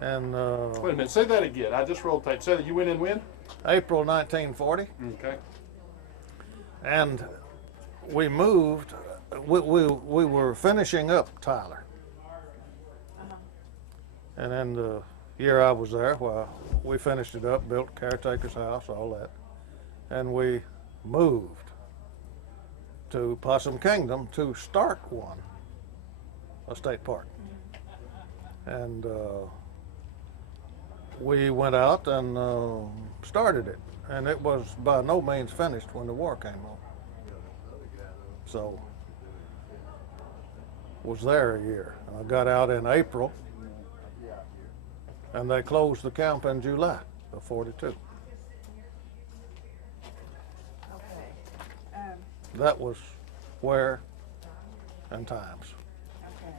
And wait a minute, say that again. I just rolled tape. Say that you went in when? April 1940. Okay. And we moved. We were finishing up Tyler. And then the year I was there, well, we finished it up, built caretaker's house, all that. And we moved to Possum Kingdom to start one, a state park. And we went out and started it. And it was by no means finished when the war came on. So, was there a year. I got out in April, and they closed the camp in July of 42. Okay. That was where and times. Okay.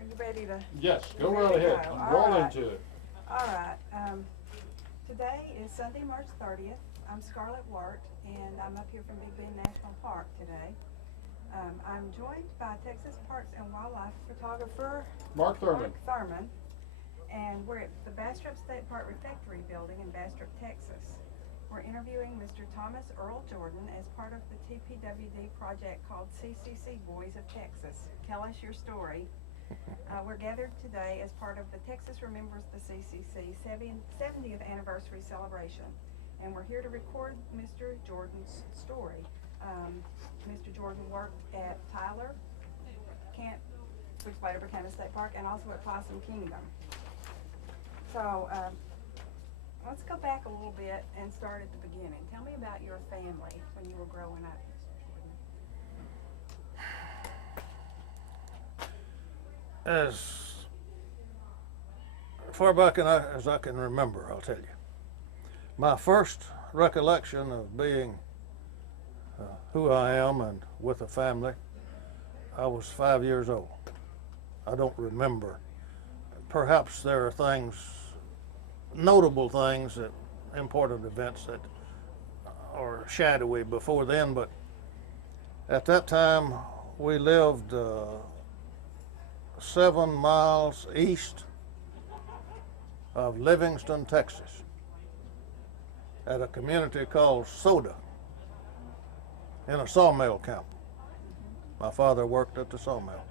Are you ready to? Yes, go Ready right to ahead. go. Roll All right. into it. All right. Today is Sunday, March 30th. I'm Scarlett Wart, and I'm up here from Big Bend National Park today. I'm joined by Texas Parks and Wildlife photographer Mark Thurman. And we're at the Bastrop State Park Refectory Building in Bastrop, Texas. We're interviewing Mr. Thomas Earl Jordan as part of the TPWD project called CCC Boys of Texas. Tell us your story. We're gathered today as part of the Texas Remembers the CCC 70th anniversary celebration. And we're here to record Mr. Jordan's story. Mr. Jordan worked at Tyler, which later became a state park, and also at Possum Kingdom. So let's go back a little bit and start at the beginning. Tell me about your family when you were growing up, Mr. Jordan. As far back as I can remember, I'll tell you. My first recollection of being who I am and with a family, I was 5 years old. I don't remember. Perhaps there are things, notable things, that important events that are shadowy before then, but at that time we lived 7 miles east of Livingston, Texas, at a community called Soda, in a sawmill camp. My father worked at the sawmill.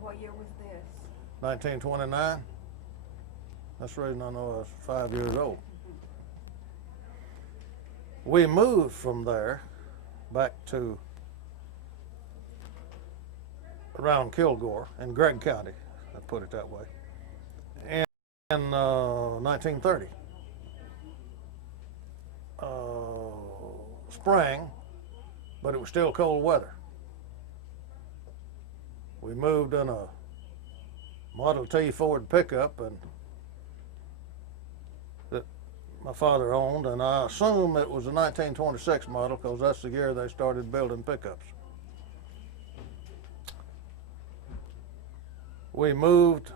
What year was this? 1929. That's the reason I know I was 5 years old. We moved from there back to around Kilgore in Gregg County, I put it that way, in 1930. Spring, but it was still cold weather. We moved in a Model T Ford pickup and that my father owned, and I assume it was a 1926 model because that's the year they started building pickups. We moved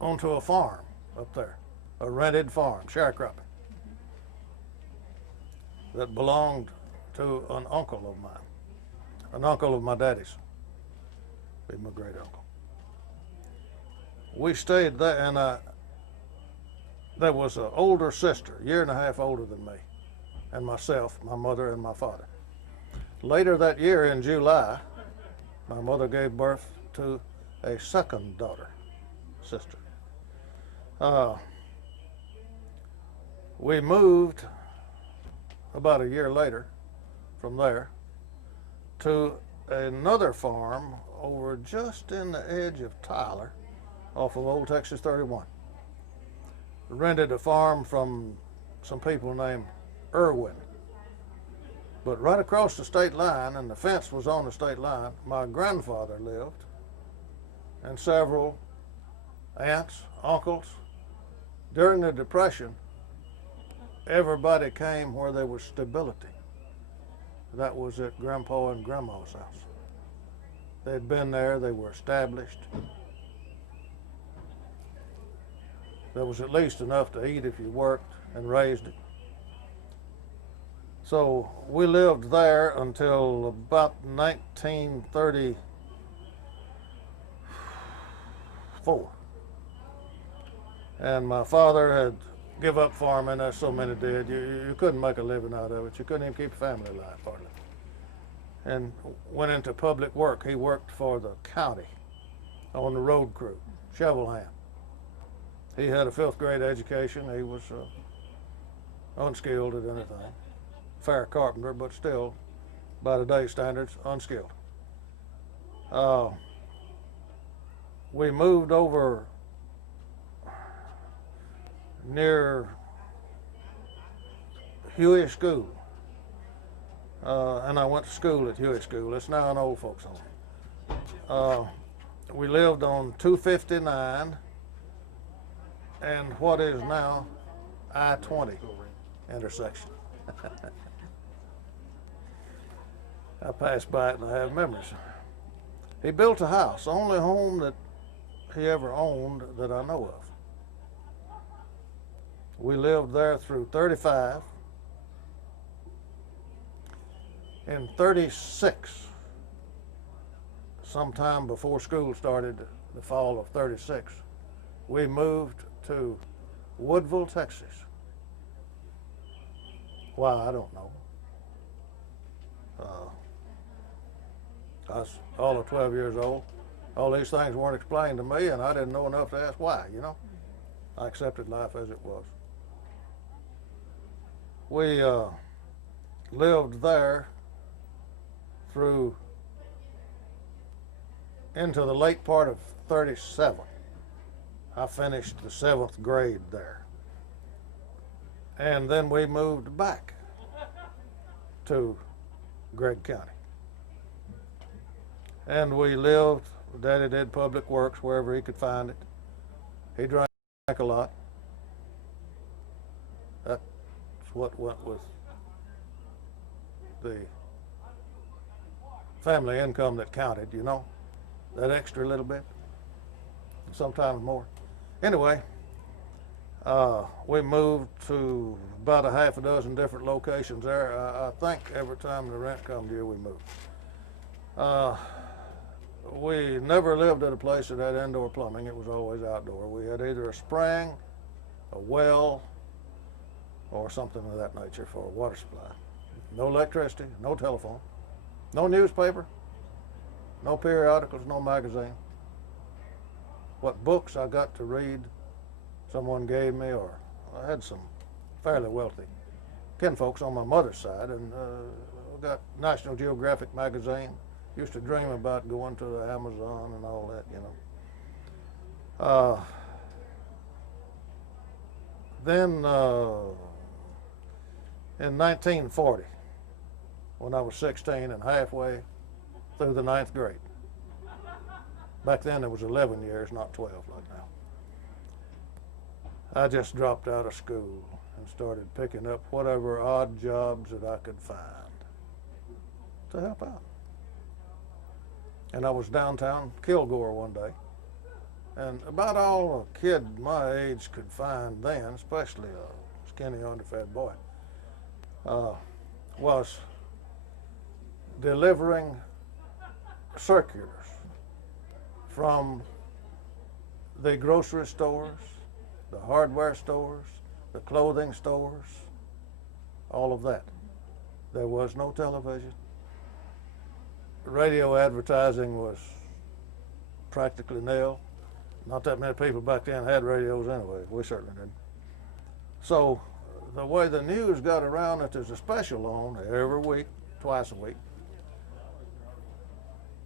onto a farm up there, a rented farm, sharecropping, that belonged to an uncle of mine, an uncle of my daddy's, be my great uncle. We stayed there, and there was an older sister, a year and a half older than me, and myself, my mother, and my father. Later that year in July, my mother gave birth to a second daughter, sister. We moved about a year later from there to another farm over just in the edge of Tyler off of Old Texas 31. Rented a farm from some people named Irwin. But right across the state line, and the fence was on the state line, my grandfather lived, and several aunts, uncles. During the Depression, everybody came where there was stability. That was at Grandpa and Grandma's house. They'd been there, they were established. There was at least enough to eat if you worked and raised it. So we lived there until about 1934. And my father had give up farming, as so many did. You couldn't make a living out of it. You couldn't even keep a family alive, hardly. And went into public work. He worked for the county on the road crew, shovel hand. He had a 5th grade education. He was unskilled at anything. Fair carpenter, but still, by today's standards, unskilled. We moved over near Huey School. And I went to school at Huey School. It's now an old folks home. We lived on 259 and what is now I-20 intersection. I passed by it and I have memories. He built a house, the only home that he ever owned that I know of. We lived there through 35. In 36, sometime before school started, the fall of 36, we moved to Woodville, Texas. Why, I don't know. I was all of 12 years old. All these things weren't explained to me, and I didn't know enough to ask why, you know. I accepted life as it was. We lived there through into the late part of 37. I finished the 7th grade there. And then we moved back to Gregg County. And we lived, Daddy did public works wherever he could find it. He drank a lot. That's what went with the family income that counted, you know, that extra little bit, sometimes more. Anyway, we moved to about a half a dozen different locations there. I think every time the rent come due, we moved. We never lived at a place that had indoor plumbing. It was always outdoor. We had either a spring, a well, or something of that nature for a water supply. No electricity, no telephone, no newspaper, no periodicals, no magazine. What books I got to read, someone gave me, or I had some fairly wealthy kinfolks on my mother's side, and I got National Geographic magazine. Used to dream about going to the Amazon and all that, you know. Then in 1940, when I was 16 and halfway through the 9th grade. Back then it was 11 years, not 12 like now. I just dropped out of school and started picking up whatever odd jobs that I could find to help out. And I was downtown Kilgore one day, and about all a kid my age could find then, especially a skinny, underfed boy, was delivering circulars from the grocery stores, the hardware stores, the clothing stores, all of that. There was no television. Radio advertising was practically nil. Not that many people back then had radios anyway. We certainly didn't. So the way the news got around that there's a special on every week, twice a week,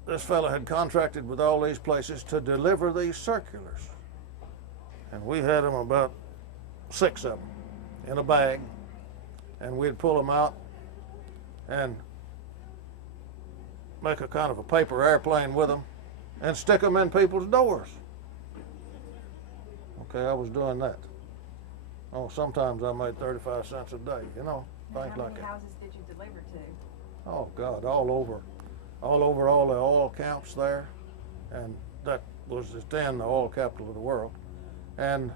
this fellow had contracted with all these places to deliver these circulars. And we had them, about 6 of them, in a bag. And we'd pull them out and make a kind of a paper airplane with them and stick them in people's doors. Okay, I was doing that. Oh, sometimes I made 35 cents a day, you know, things like that. How many houses did you deliver to? Oh God, all over all the oil camps there, and that was then the oil capital of the world. And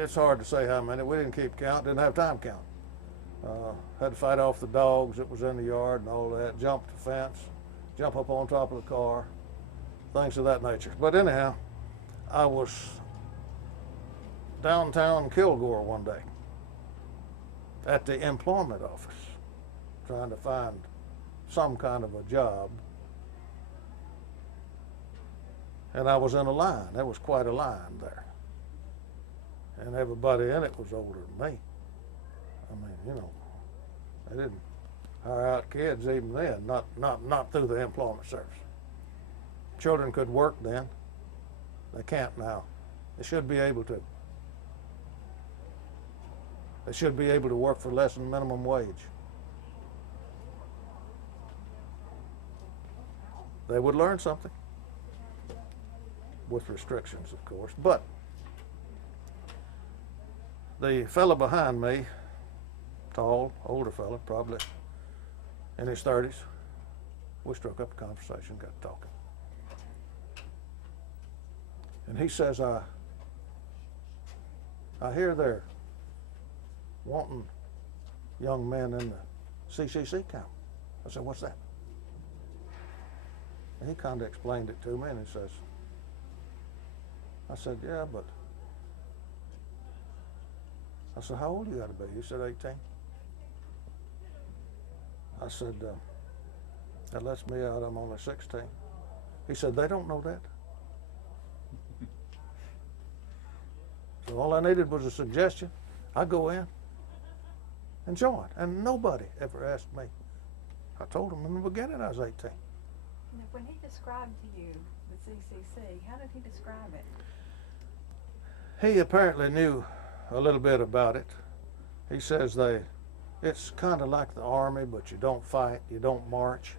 it's hard to say how many. We didn't keep count, didn't have time to count. Had to fight off the dogs that was in the yard and all that, jump the fence, jump up on top of the car, things of that nature. But anyhow, I was downtown Kilgore one day at the employment office trying to find some kind of a job. And I was in a line. There was quite a line there. And everybody in it was older than me. I mean, you know, they didn't hire out kids even then, not through the employment service. Children could work then. They can't now. They should be able to. They should be able to work for less than minimum wage. They would learn something, with restrictions, of course. But the fella behind me, tall, older fella, probably in his 30s, we struck up a conversation, got talking. And he says, I hear they're wanting young men in the CCC camp. I said, what's that? And he kind of explained it to me, and he says, I said, yeah, but, I said, how old you got to be? He said, 18. I said, that lets me out, I'm only 16. He said, they don't know that. So all I needed was a suggestion. I go in and join, and nobody ever asked me. I told him in the beginning I was 18. When he described to you the CCC, how did he describe it? He apparently knew a little bit about it. He says it's kind of like the Army, but you don't fight, you don't march,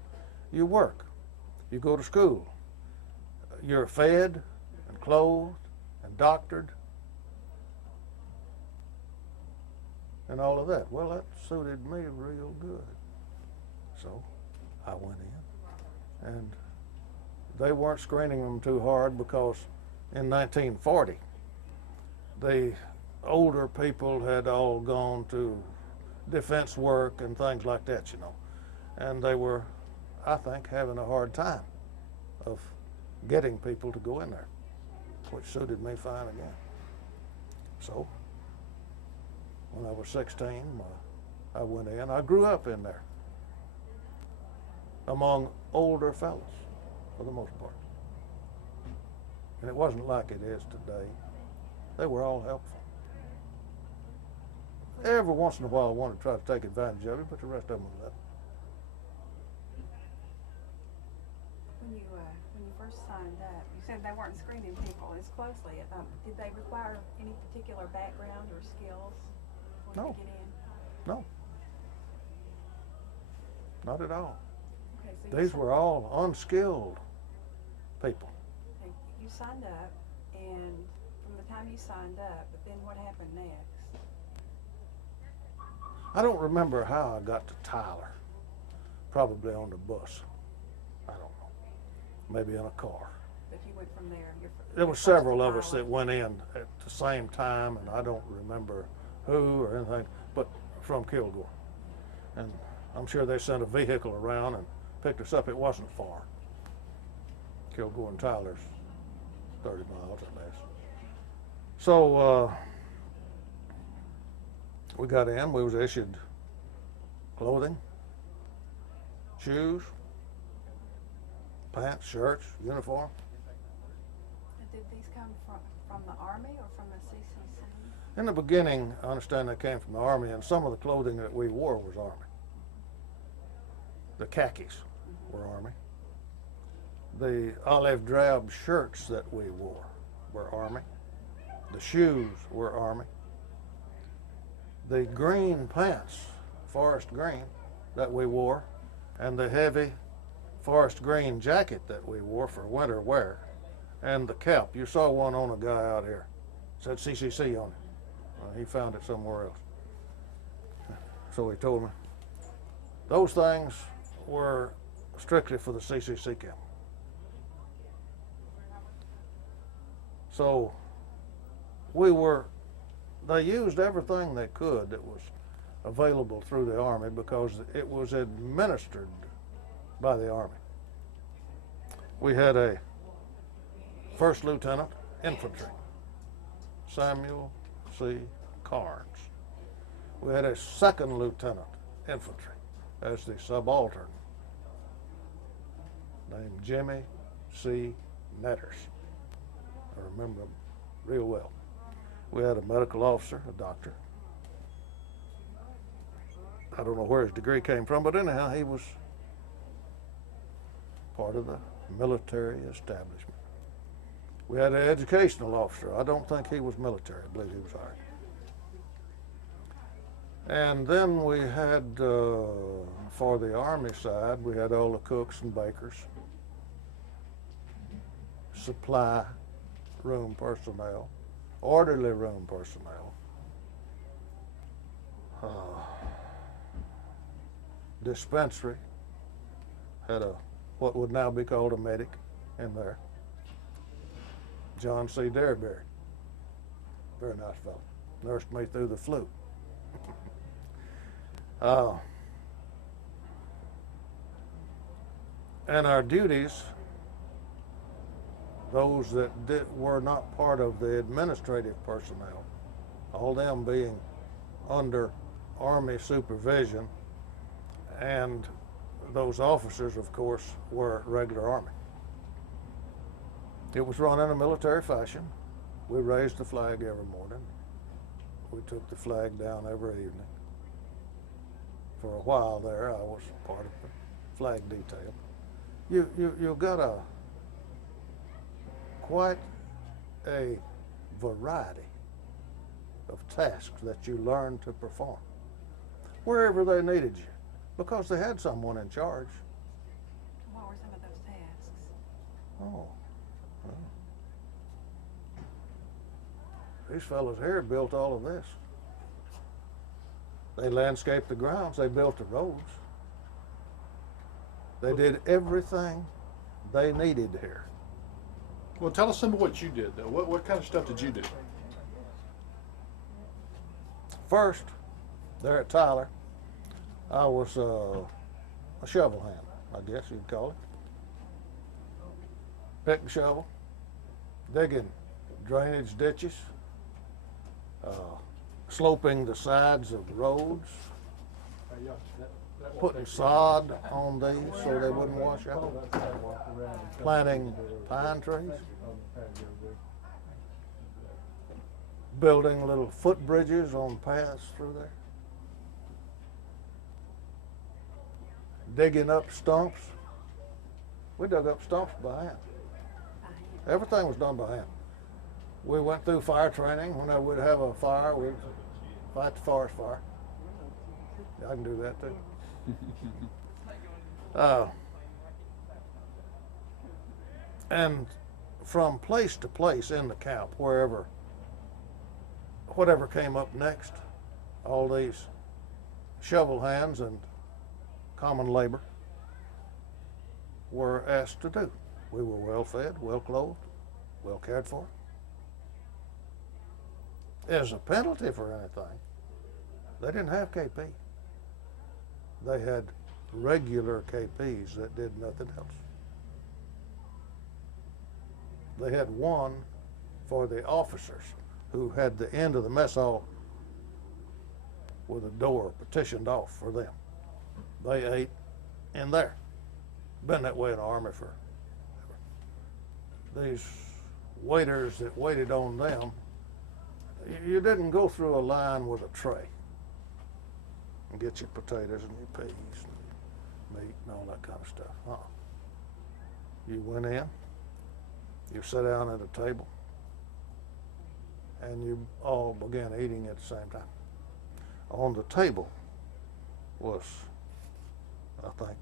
you work, you go to school, you're fed and clothed and doctored and all of that. Well, that suited me real good. So I went in, and they weren't screening them too hard because in 1940, the older people had all gone to defense work and things like that, you know. And they were, I think, having a hard time of getting people to go in there, which suited me fine again. So when I was 16, I went in. I grew up in there among older fellows for the most part. And it wasn't like it is today. They were all helpful. Every once in a while I wanted to try to take advantage of it, but the rest of them left. When you first signed up, you said they weren't screening people as closely. Did they require any particular background or skills before you No. get in? No. Not at all. Okay, so you These were all unskilled people. okay, you signed up, and from the time you signed up, but then what happened next? I don't remember how I got to Tyler. Probably on the bus. I don't know. Maybe in a car. But you went from there. There were several of us that went in at the same time, and I don't remember who or anything, but from Kilgore. And I'm sure they sent a vehicle around and picked us up. It wasn't far. Kilgore and Tyler's 30 miles or less. So we got in. We was issued clothing, shoes, pants, shirts, uniform. Did these come from the Army or from the CCC? In the beginning, I understand they came from the Army, and some of the clothing that we wore was Army. The khakis were Army. The olive drab shirts that we wore were Army. The shoes were Army. The green pants, forest green, that we wore, and the heavy forest green jacket that we wore for winter wear, and the cap. You saw one on a guy out here. It said CCC on it. He found it somewhere else. So he told me. Those things were strictly for the CCC camp. So they used everything they could that was available through the Army because it was administered by the Army. We had a first lieutenant infantry, Samuel C. Carnes. We had a second lieutenant infantry as the subaltern named Jimmy C. Netters. I remember him real well. We had a medical officer, a doctor. I don't know where his degree came from, but anyhow, he was part of the military establishment. We had an educational officer. I don't think he was military. I believe he was Army. And then we had, for the Army side, we had all the cooks and bakers, supply room personnel, orderly room personnel, dispensary, had a what would now be called a medic in there. John C. Derryberry, very nice fellow, nursed me through the flu. And our duties, those that were not part of the administrative personnel, all them being under Army supervision, and those officers, of course, were regular Army. It was run in a military fashion. We raised the flag every morning. We took the flag down every evening. For a while there, I was part of the flag detail. You got quite a variety of tasks that you learned to perform wherever they needed you, because they had someone in charge. What were some of those tasks? Oh, well, these fellows here built all of this. They landscaped the grounds, they built the roads. They did everything they needed here. Well, tell us some of what you did, though. What kind of stuff did you do? First, there at Tyler, I was a shovel hand, I guess you'd call it. Pick and shovel, digging drainage ditches, sloping the sides of roads, putting sod on these so they wouldn't wash out, planting pine trees, building little footbridges on paths through there, digging up stumps. We dug up stumps by hand. Everything was done by hand. We went through fire training. Whenever we'd have a fire, we'd fight the forest fire. Yeah, I can do that too. And from place to place in the camp, whatever came up next, all these shovel hands and common labor were asked to do. We were well fed, well clothed, well cared for. As a penalty for anything, they didn't have KP. They had regular KPs that did nothing else. They had one for the officers who had the end of the mess hall with a door partitioned off for them. They ate in there. Been that way in the Army forever. These waiters that waited on them, you didn't go through a line with a tray and get your potatoes and your peas and meat and all that kind of stuff. You went in, you sat down at a table, and you all began eating at the same time. On the table was, I think,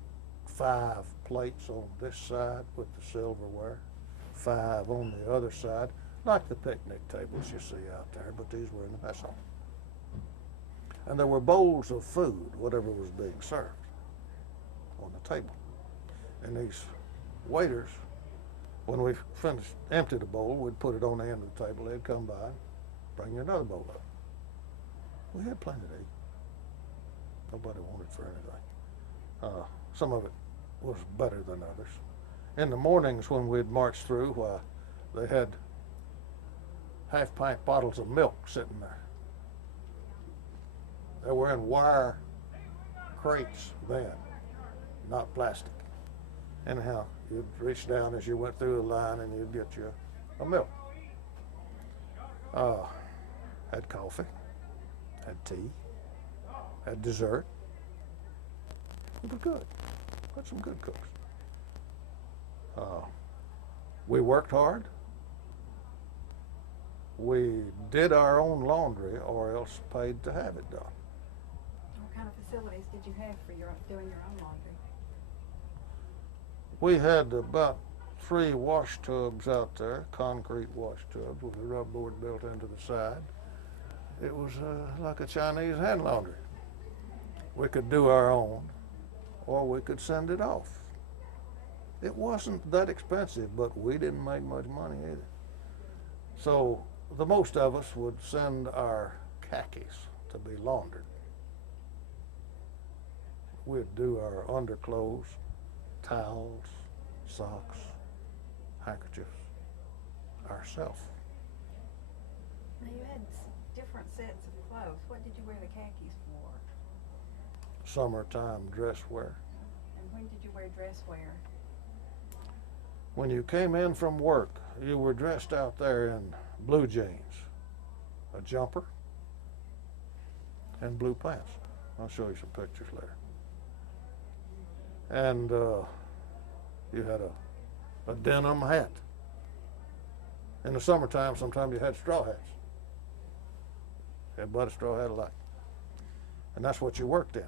5 plates on this side with the silverware, 5 on the other side, like the picnic tables you see out there, but these were in the mess hall. And there were bowls of food, whatever was being served, on the table. And these waiters, when we finished, emptied a bowl, we'd put it on the end of the table. They'd come by and bring you another bowl up. We had plenty to eat. Nobody wanted for anything. Some of it was better than others. In the mornings when we'd march through, they had half-pint bottles of milk sitting there They were in wire crates then, not plastic. Anyhow, you'd reach down as you went through the line and you'd get you a milk. Had coffee, had tea, had dessert. It was good. Had some good cooks. We worked hard. We did our own laundry or else paid to have it done. What kind of facilities did you have for doing your own laundry? We had about 3 wash tubs out there, concrete wash tubs with a rubber board built into the side. It was like a Chinese hand laundry. We could do our own or we could send it off. It wasn't that expensive, but we didn't make much money either. So the most of us would send our khakis to be laundered. We'd do our underclothes, towels, socks, handkerchiefs ourselves. Now you had different sets of clothes. What did you wear the khakis for? Summertime dress wear. And when did you wear dress wear? When you came in from work, you were dressed out there in blue jeans, a jumper, and blue pants. I'll show you some pictures later. And you had a denim hat. In the summertime, sometimes you had straw hats. Everybody straw hat alike. And that's what you worked in.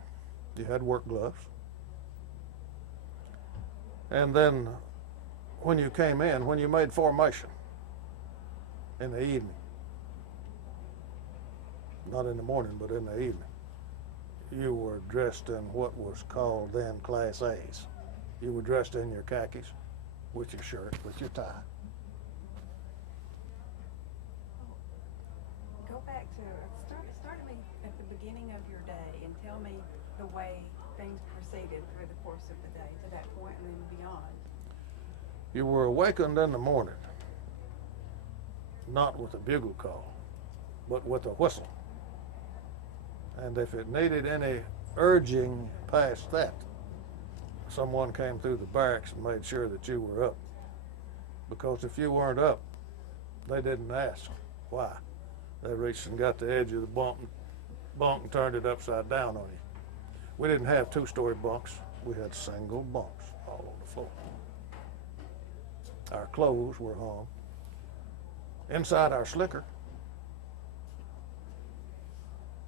You had work gloves. And then when you came in, when you made formation in the evening, not in the morning, but in the evening, you were dressed in what was called then Class A's. You were dressed in your khakis, with your shirt, with your tie. Go back to, start me at the beginning of your day and tell me the way things proceeded through the course of the day to that point and then beyond. You were awakened in the morning, not with a bugle call, but with a whistle. And if it needed any urging past that, someone came through the barracks and made sure that you were up. Because if you weren't up, they didn't ask why. They reached and got the edge of the bunk and turned it upside down on you. We didn't have 2-story bunks. We had single bunks all on the floor. Our clothes were hung inside our slicker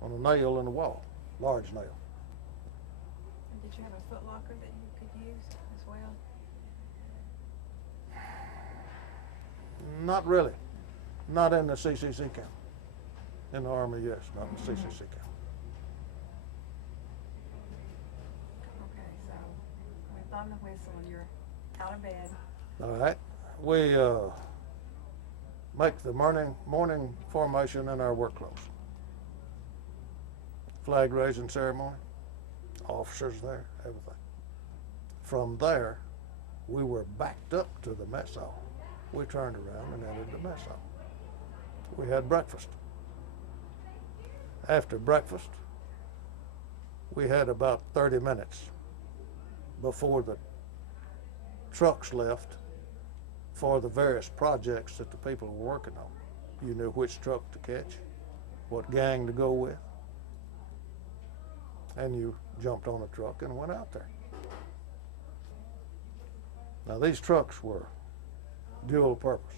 on a nail in the wall, large nail. And did you have a foot locker that you could use as well? Not really. Not in the CCC camp. In the Army, yes, not in the CCC camp. Okay, so we've blown the whistle and you're out of bed. All right. We make the morning formation in our work clothes. Flag raising ceremony, officers there, everything. From there, we were backed up to the mess hall. We turned around and entered the mess hall. We had breakfast. After breakfast, we had about 30 minutes before the trucks left for the various projects that the people were working on. You knew which truck to catch, what gang to go with, and you jumped on a truck and went out there. Now these trucks were dual purpose.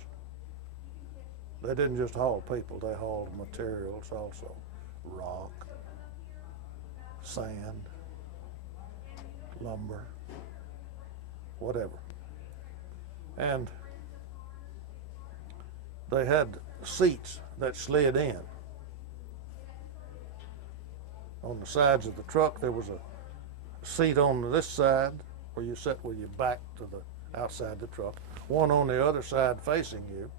They didn't just haul people, they hauled materials also. Rock, sand, lumber, whatever. And they had seats that slid in. On the sides of the truck, there was a seat on this side where you sat with your back to the outside of the truck, one on the other side facing you,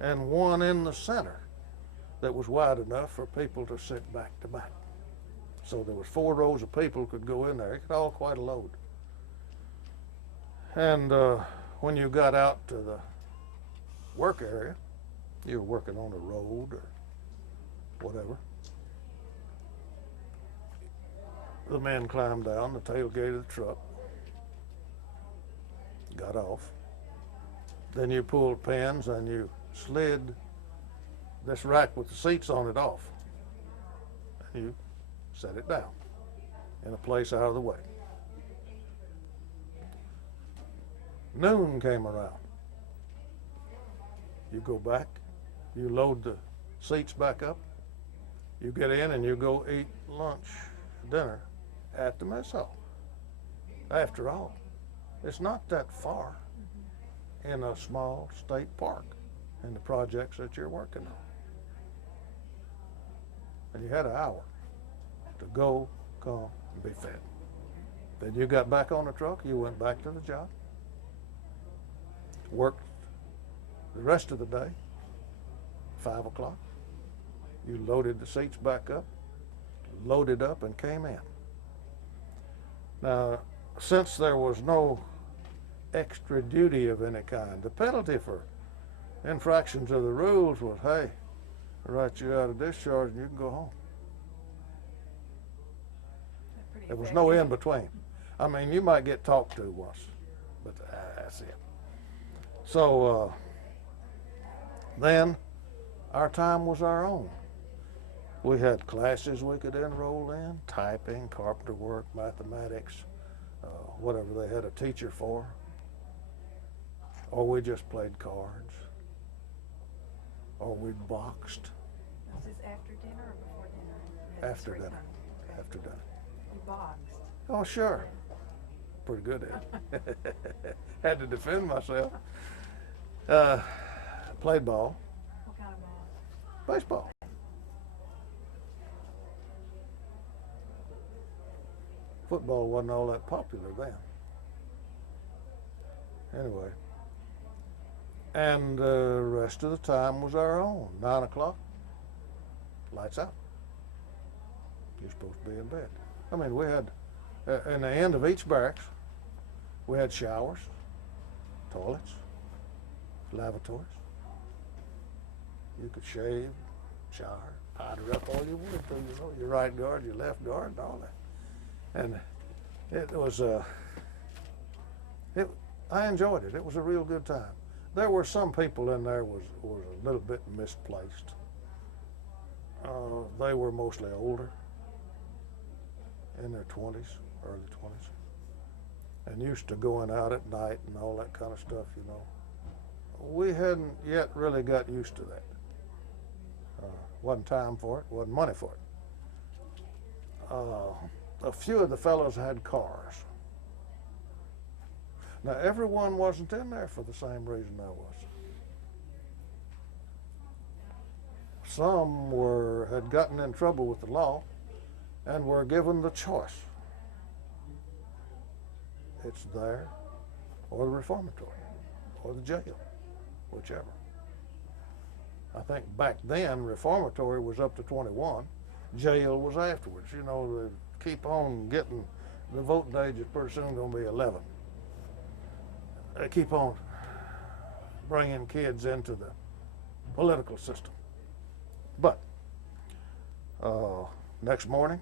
and one in the center that was wide enough for people to sit back to back. So there was 4 rows of people could go in there. It could haul quite a load. And when you got out to the work area, you were working on a road or whatever, The men climbed down the tailgate of the truck, got off. Then you pulled pins and you slid this rack with the seats on it off. And you set it down in a place out of the way. Noon came around. You go back, you load the seats back up, you get in and you go eat lunch, dinner at the mess hall. After all, it's not that far in a small state park in the projects that you're working on. And you had an hour to go, come, and be fed. Then you got back on the truck, you went back to the job, worked the rest of the day, 5 o'clock. You loaded the seats back up, loaded up, and came in. Now, since there was no extra duty of any kind, the penalty for infractions of the rules was, hey, I'll write you out of discharge and you can go home. There was no in between. I mean, you might get talked to once, but that's it. So then our time was our own. We had classes we could enroll in, typing, carpenter work, mathematics, whatever they had a teacher for. Or we just played cards. Or we boxed. Was this after dinner or before dinner? You had After free dinner. time. Okay. After dinner. You boxed. Oh, sure. Pretty good at it. Had to defend myself. Played ball, What kind of ball? baseball. Football wasn't all that popular then. Anyway. And the rest of the time was our own. 9 o'clock, lights out. You're supposed to be in bed. I mean, we had, in the end of each barracks, we had showers, toilets, lavatories. You could shave, shower, powder up all you wanted to, you know, your right guard, your left guard, and all that. And it was, I enjoyed it. It was a real good time. There were some people in there was a little bit misplaced. They were mostly older, in their 20s, early 20s, and used to going out at night and all that kind of stuff, you know. We hadn't yet really got used to that. Wasn't time for it, wasn't money for it. A few of the fellows had cars. Now, everyone wasn't in there for the same reason I was. Some had gotten in trouble with the law and were given the choice. It's there or the reformatory or the jail, whichever. I think back then reformatory was up to 21, jail was afterwards. You know, they keep on getting, the voting age is pretty soon going to be 11. They keep on bringing kids into the political system. But next morning,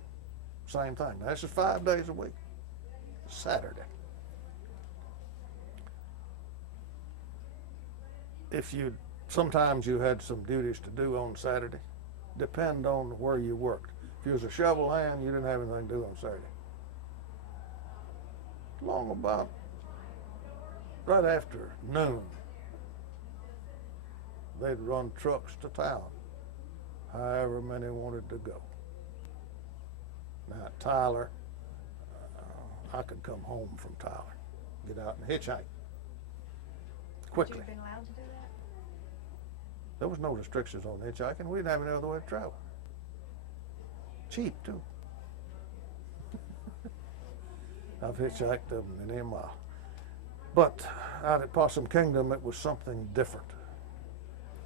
same thing. Now, this is 5 days a week. Saturday. Sometimes you had some duties to do on Saturday, depend on where you worked. If you was a shovel hand, you didn't have anything to do on Saturday. Long about right after noon, they'd run trucks to town, however many wanted to go. Now, Tyler, I could come home from Tyler, get out and hitchhike quickly. Would you have been allowed to do that? There was no restrictions on hitchhiking. We didn't have any other way to travel. Cheap, too. I've hitchhiked a many a mile. But out at Possum Kingdom, it was something different.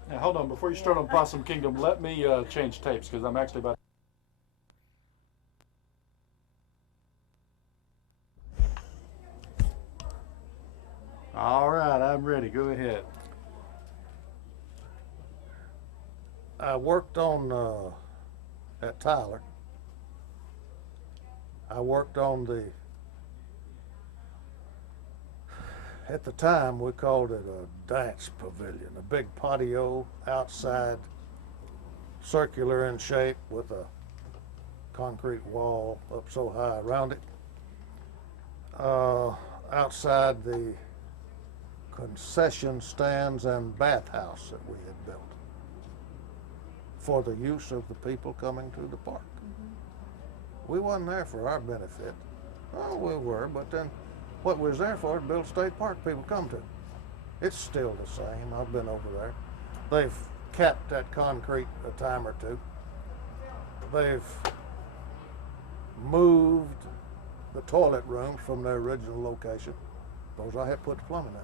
Now, hold on. Before you start on Possum Kingdom, let me change tapes because I'm actually about. All right, I'm ready. Go ahead. I worked on at Tyler I worked on at the time we called it a dance pavilion, a big patio outside, circular in shape with a concrete wall up so high around it. Outside the concession stands and bathhouse that we had built for the use of the people coming to the park. We wasn't there for our benefit. Oh, we were, but then what we was there for is build state park people come to. It's still the same. I've been over there. They've capped that concrete a time or two. They've moved the toilet rooms from their original location because I had put the plumbing in.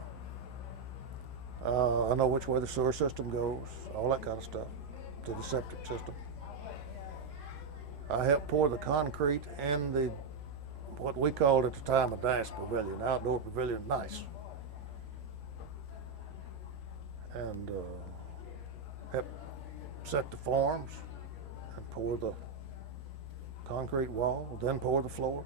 I know which way the sewer system goes, all that kind of stuff, to the septic system. I helped pour the concrete in the, what we called at the time, a dance pavilion, outdoor pavilion, nice. And helped set the forms and pour the concrete wall, then pour the floor.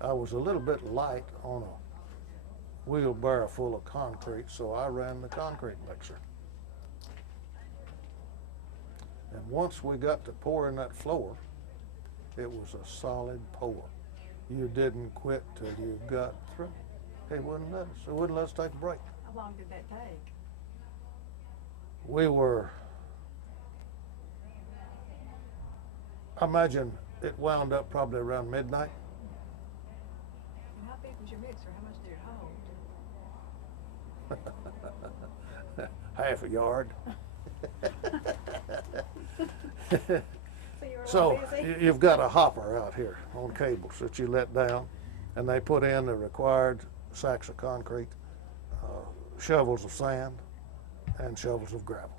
I was a little bit light on a wheelbarrow full of concrete, so I ran the concrete mixer. And once we got to pouring that floor, it was a solid pour. You didn't quit till you got through. They wouldn't let us. They wouldn't let us take a break. How long did that take? We were, I imagine it wound up probably around midnight. And how big was your mixer? How much did it hold? Half a yard. So you were So busy? you've got a hopper out here on cables that you let down, and they put in the required sacks of concrete, shovels of sand, and shovels of gravel.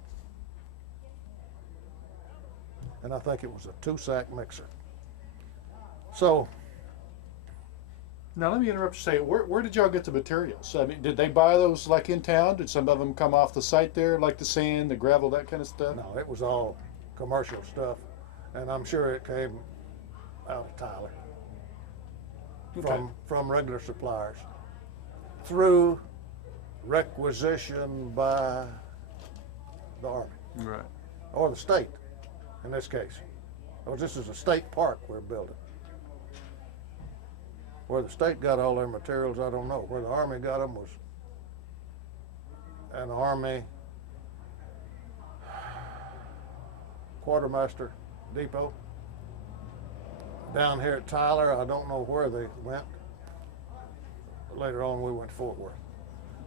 And I think it was a 2-sack mixer. So Now let me interrupt you. Say, where did y'all get the materials? I mean, did they buy those like in town? Did some of them come off the site there, like the sand, the gravel, that kind of stuff? no, it was all commercial stuff, and I'm sure it came out of Tyler from regular suppliers through requisition by the Army Right. or the state in this case. Because this is a state park we're building. Where the state got all their materials, I don't know. Where the Army got them was an Army quartermaster depot. Down here at Tyler, I don't know where they went. Later on, we went to Fort Worth.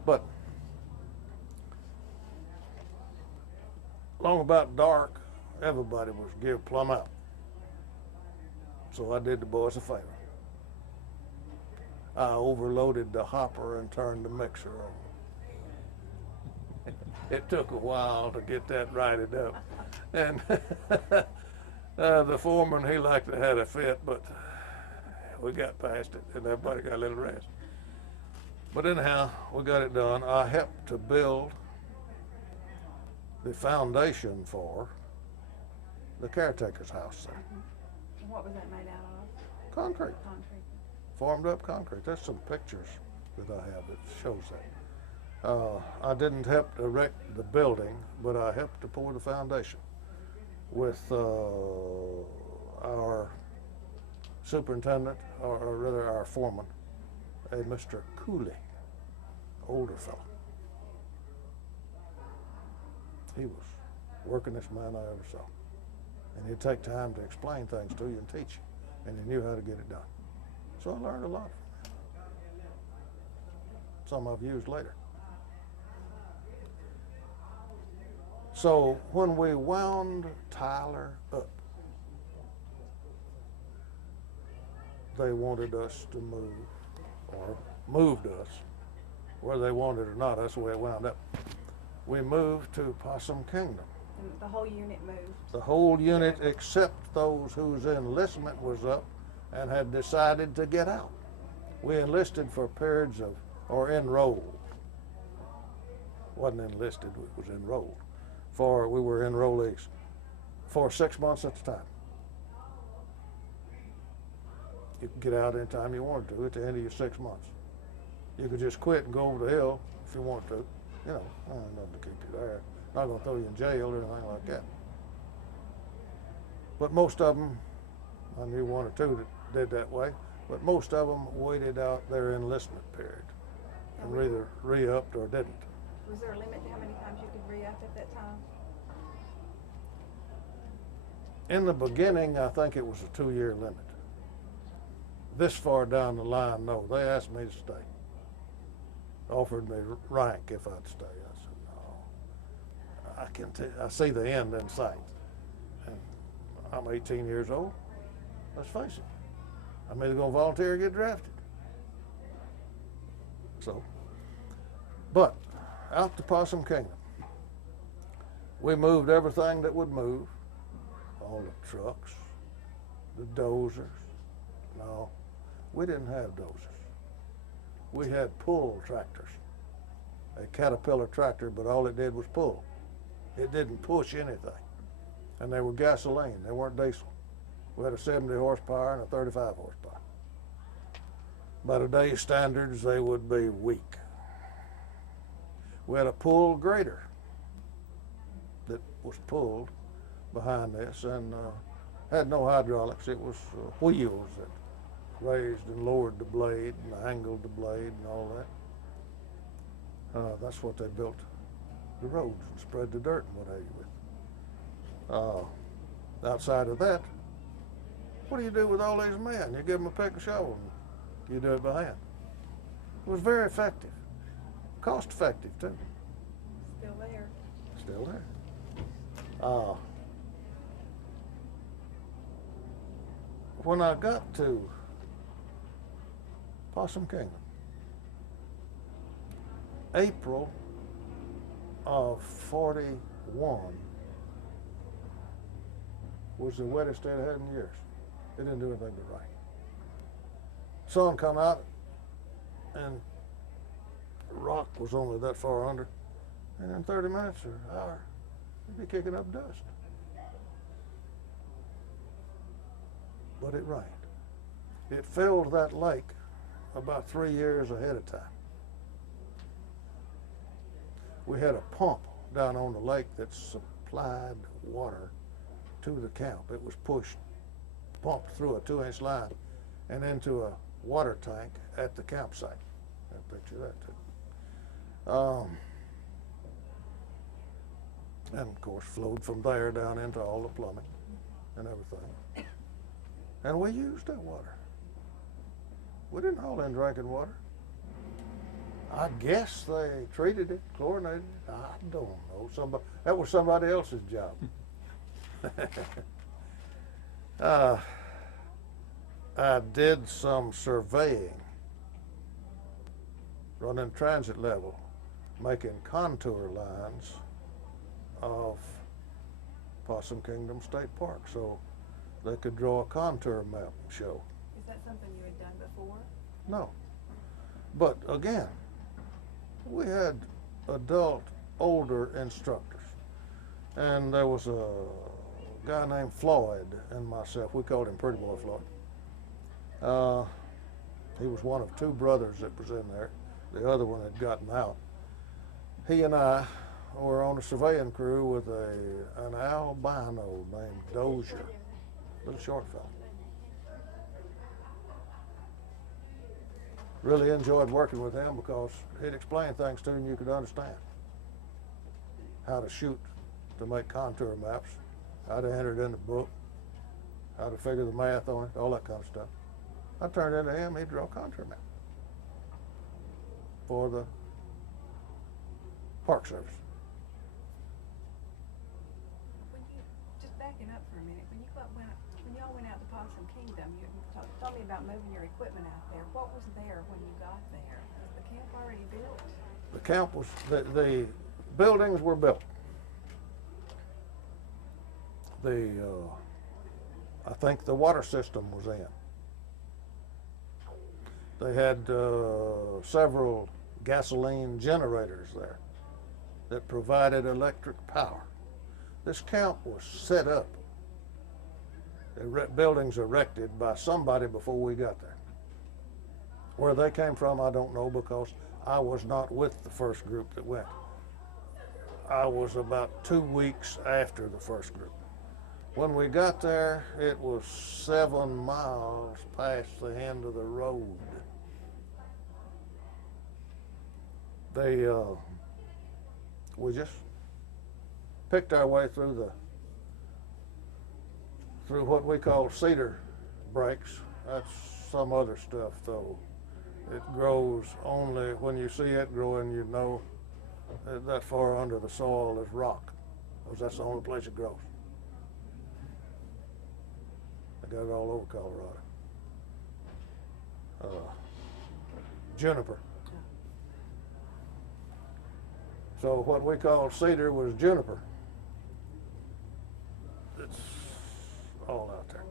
But long about dark, everybody was give plumb out. So I did the boys a favor. I overloaded the hopper and turned the mixer on. It took a while to get that righted up. And the foreman, he liked to have a fit, but we got past it and everybody got a little rest. But anyhow, we got it done. I helped to build the foundation for the caretaker's house there. And what was that made out of? Concrete, Concrete. formed up concrete. There's some pictures that I have that shows that. I didn't help erect the building, but I helped to pour the foundation with our superintendent, or rather our foreman, a Mr. Cooley, older fellow. He was workingest man I ever saw. And he'd take time to explain things to you and teach you, and he knew how to get it done. So I learned a lot from him. Some I've used later. So when we wound Tyler up, they wanted us to move, or moved us, whether they wanted it or not. That's the way it wound up. We moved to Possum Kingdom. And the whole unit moved. The whole unit except those whose enlistment was up and had decided to get out. We enlisted for periods of, or enrolled. Wasn't enlisted, it was enrolled. We were enrollees for 6 months at a time. You could get out anytime you wanted to at the end of your 6 months. You could just quit and go over the hill if you wanted to. You know, nothing to keep you there. Not going to throw you in jail or anything like that. But most of them, I knew one or two that did that way, but most of them waited out their enlistment period and either re-upped or didn't. Was there a limit to how many times you could re-up at that time? In the beginning, I think it was a 2-year limit. This far down the line, no. They asked me to stay. Offered me rank if I'd stay. I said, no. I see the end in sight. And I'm 18 years old. Let's face it. I'm either going to volunteer or get drafted. So, but out to Possum Kingdom. We moved everything that would move. All the trucks, the dozers. No, we didn't have dozers. We had pull tractors. A Caterpillar tractor, but all it did was pull. It didn't push anything. And they were gasoline, they weren't diesel. We had a 70 horsepower and a 35 horsepower. By today's standards, they would be weak. We had a pull grader that was pulled behind this and had no hydraulics. It was wheels that raised and lowered the blade and angled the blade and all that. That's what they built the roads and spread the dirt and what have you with. Outside of that, what do you do with all these men? You give them a pick and shovel and you do it by hand. It was very effective, cost effective too. Still there. Still there. When I got to Possum Kingdom, April of 41 was the wettest day I had in years. It didn't do anything but rain. Sun come out and rock was only that far under, and in 30 minutes or an hour, it'd be kicking up dust. But it rained. It filled that lake about 3 years ahead of time. We had a pump down on the lake that supplied water to the camp. It was pumped through a 2-inch line and into a water tank at the campsite. I picture that too. And of course flowed from there down into all the plumbing and everything. And we used that water. We didn't haul in drinking water. I guess they treated it, chlorinated it. I don't know. That was somebody else's job. I did some surveying, running transit level, making contour lines of Possum Kingdom State Park so they could draw a contour map and show. Is that something you had done before? No. But again, we had adult, older instructors. And there was a guy named Floyd and myself. We called him Pretty Boy Floyd. He was one of 2 brothers that was in there. The other one had gotten out. He and I were on a surveying crew with an albino named Dozier, little short fellow. Really enjoyed working with him because he'd explain things to you and you could understand. How to shoot to make contour maps, how to enter it in the book, how to figure the math on it, all that kind of stuff. I turned it into him, he'd draw a contour map for the Park Service. When you, just backing up for a minute, when y'all went out to Possum Kingdom, you told me about moving your equipment out there. What was there when you got there? Was the camp already built? The camp was, the buildings were built. I think the water system was in. They had several gasoline generators there that provided electric power. This camp was set up buildings erected by somebody before we got there. Where they came from, I don't know, because I was not with the first group that went. I was about 2 weeks after the first group. When we got there, it was 7 miles past the end of the road. We just picked our way through what we call cedar breaks. That's some other stuff, though. It grows only when you see it growing, you know that far under the soil is rock, because that's the only place it grows. They got it all over Colorado. Juniper. So what we called cedar was juniper. It's all out there.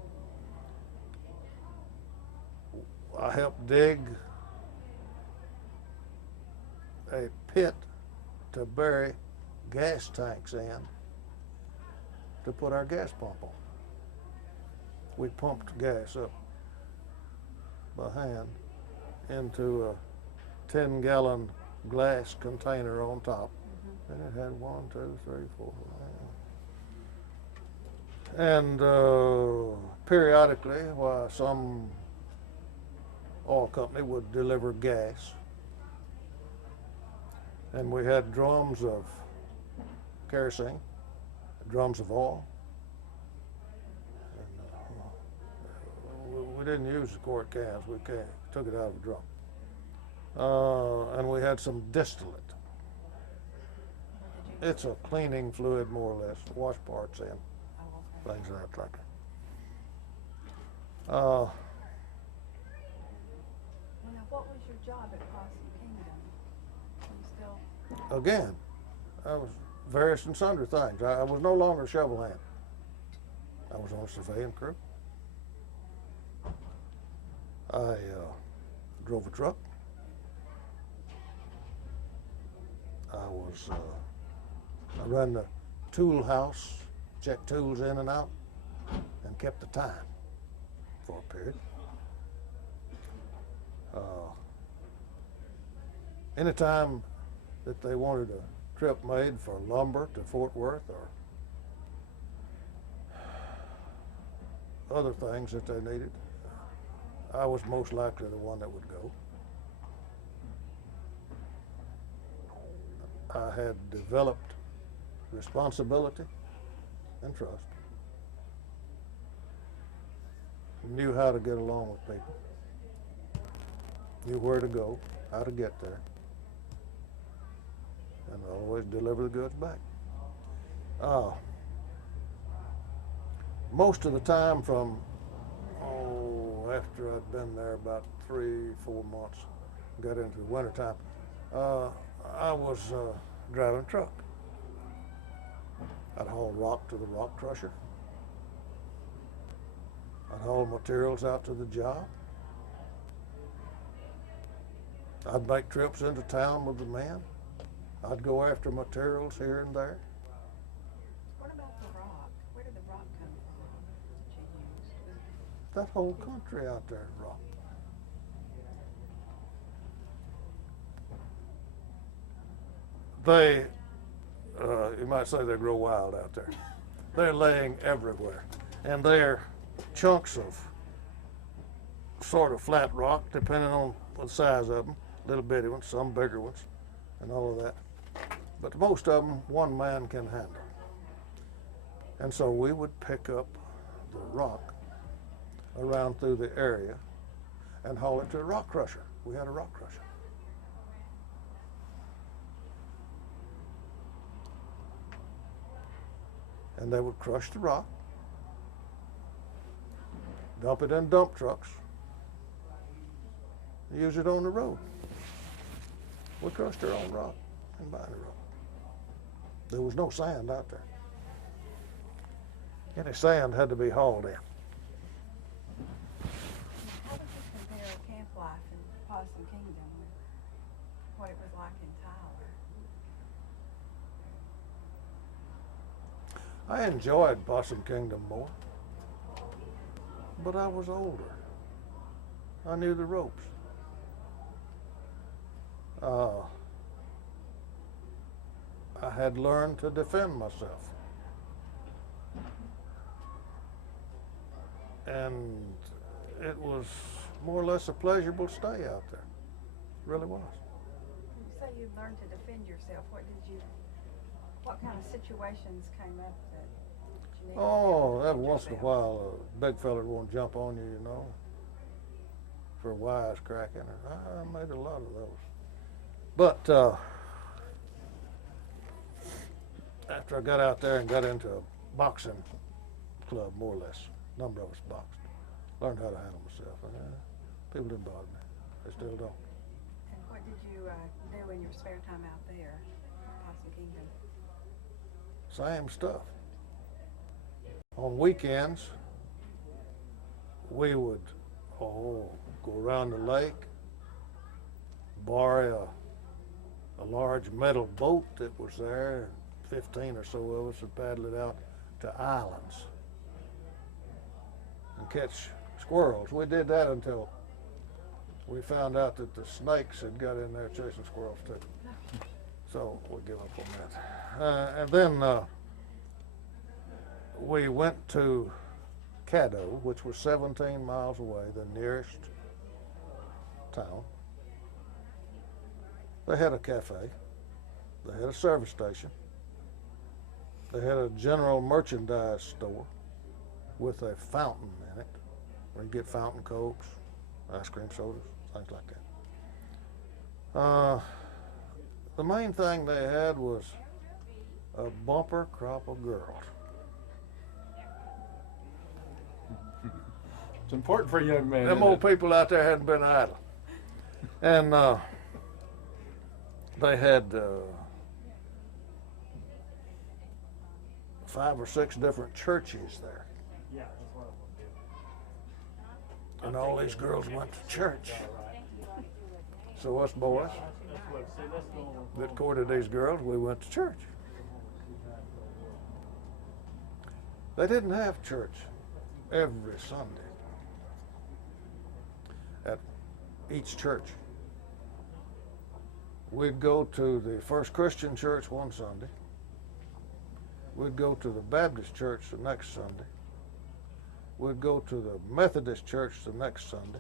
I helped dig a pit to bury gas tanks in to put our gas pump on. We pumped gas up by hand into a 10-gallon glass container on top. And it had 1, 2, 3, 4, 5. And periodically, while some oil company would deliver gas, and we had drums of kerosene, drums of oil. And we didn't use the quart cans. We took it out of the drum. And we had some distillate. It's a cleaning fluid, more or less. Wash parts in, things like that. Now, what was your job at Possum Kingdom? You still? Again, I was various and sundry things. I was no longer a shovel hand. I was on a surveying crew. I drove a truck. I ran the tool house, checked tools in and out, and kept the time for a period. Anytime that they wanted a trip made for lumber to Fort Worth or other things that they needed, I was most likely the one that would go. I had developed responsibility and trust. Knew how to get along with people. Knew where to go, how to get there. And always deliver the goods back. Most of the time from, after I'd been there about 3-4 months, got into the wintertime, I was driving a truck. I'd haul rock to the rock crusher. I'd haul materials out to the job. I'd make trips into town with the men. I'd go after materials here and there. What about the rock? Where did the rock come from that you used? That whole country out there is rock. They, you might say they grow wild out there. They're laying everywhere. And they're chunks of sort of flat rock, depending on the size of them. Little bitty ones, some bigger ones, and all of that. But most of them, one man can handle. And so we would pick up the rock around through the area and haul it to a rock crusher. We had a rock crusher. And they would crush the rock, dump it in dump trucks, use it on the road. We crushed our own rock and by the road. There was no sand out there. Any sand had to be hauled in. How does this compare camp life in Possum Kingdom with what it was like in Tyler? I enjoyed Possum Kingdom more. but I was older. I knew the ropes. I had learned to defend myself. And it was more or less a pleasurable stay out there. It really was. You say you learned to defend yourself. What kind of situations came up that you needed Oh, to every defend once in a yourself? while, a big fella won't jump on you, you know, for wisecracking. I made a lot of those. But after I got out there and got into a boxing club, more or less, a number of us boxed. Learned how to handle myself. People didn't bother me. They still don't. And what did you do in your spare time out there at Possum Kingdom? Same stuff. On weekends, we would go around the lake, borrow a large metal boat that was there. 15 or so of us would paddle it out to islands and catch squirrels. We did that until we found out that the snakes had got in there chasing squirrels too. So we give up on that. And then we went to Caddo, which was 17 miles away, the nearest town. They had a cafe. They had a service station. They had a general merchandise store with a fountain in it, where you get fountain cokes, ice cream sodas, things like that. The main thing they had was a bumper crop of girls. It's important for a young man. Them isn't old it? people out there hadn't been idle. And they had 5 or 6 different churches there. And all these girls went to church. So us boys that courted these girls, we went to church. They didn't have church every Sunday at each church. We'd go to the First Christian Church one Sunday. We'd go to the Baptist church the next Sunday. We'd go to the Methodist church the next Sunday.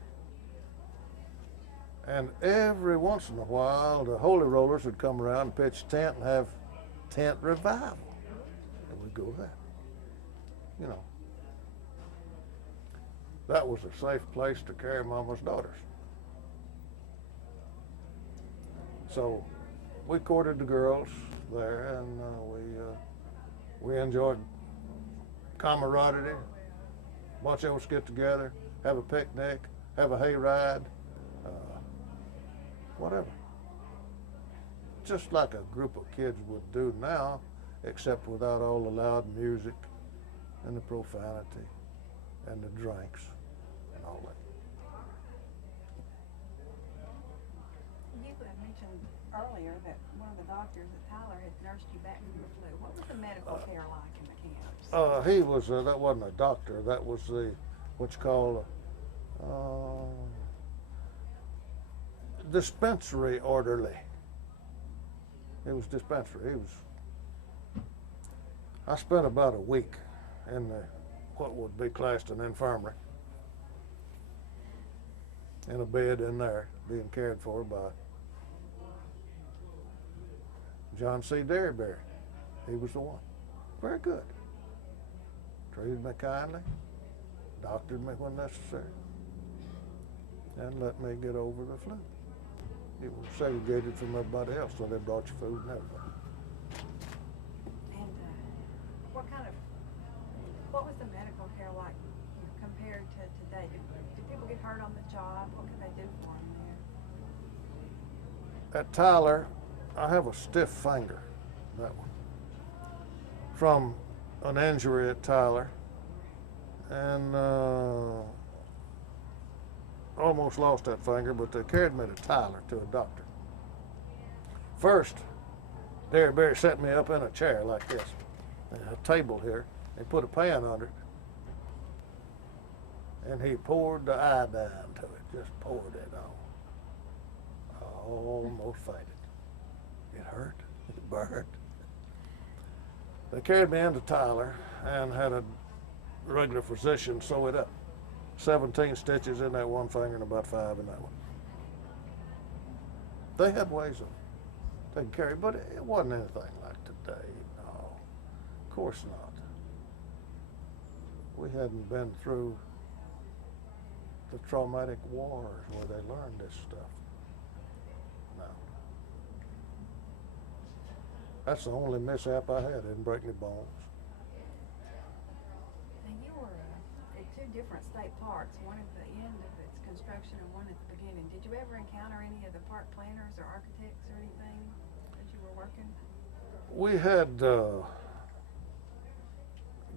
And every once in a while, the Holy Rollers would come around and pitch a tent and have tent revival. And we'd go to that. You know, that was a safe place to carry Mama's daughters. So we courted the girls there, and we enjoyed camaraderie. A bunch of us get together, have a picnic, have a hayride, whatever. Just like a group of kids would do now, except without all the loud music and the profanity and the drinks and all that. You had mentioned earlier that one of the doctors at Tyler had nursed you back from the flu. What was the medical care like in the camps? He was, that wasn't a doctor, that was the, what you call, dispensary orderly. It was dispensary. I spent about a week in what would be classed an infirmary, in a bed in there, being cared for by John C. Derryberry. He was the one. Very good. Treated me kindly, doctored me when necessary, and let me get over the flu. It was segregated from everybody else, so they brought you food and everything. And what was the medical care like compared to today? Did people get hurt on the job? What could they do for them there? At Tyler, I have a stiff finger, that one, from an injury at Tyler, and almost lost that finger, but they carried me to Tyler, to a doctor. First, Derryberry set me up in a chair like this, and a table here. They put a pan under it, and he poured the iodine to it, just poured it on. I almost fainted. It hurt, it burned. They carried me into Tyler and had a regular physician sew it up. 17 stitches in that one finger and about 5 in that one. They had ways of taking care of it, but it wasn't anything like today. No, of course not. We hadn't been through the traumatic wars where they learned this stuff. No. That's the only mishap I had. Didn't break any bones. Now you were at two different state parks, one at the end of its construction and one at the beginning. Did you ever encounter any of the park planners or architects or anything as you were working? We had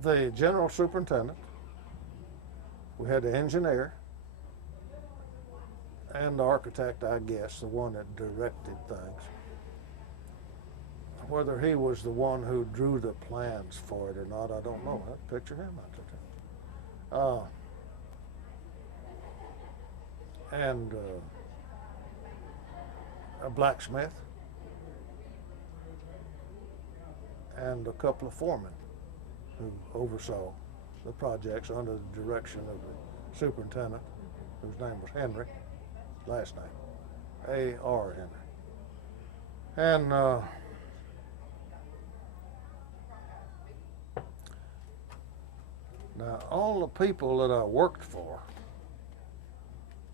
the general superintendent, we had the engineer, and the architect, I guess, the one that directed things. Whether he was the one who drew the plans for it or not, I don't know. I'd picture him out there. And a blacksmith and a couple of foremen who oversaw the projects under the direction of the superintendent, whose name was Henry, last name, A.R. Henry. And now all the people that I worked for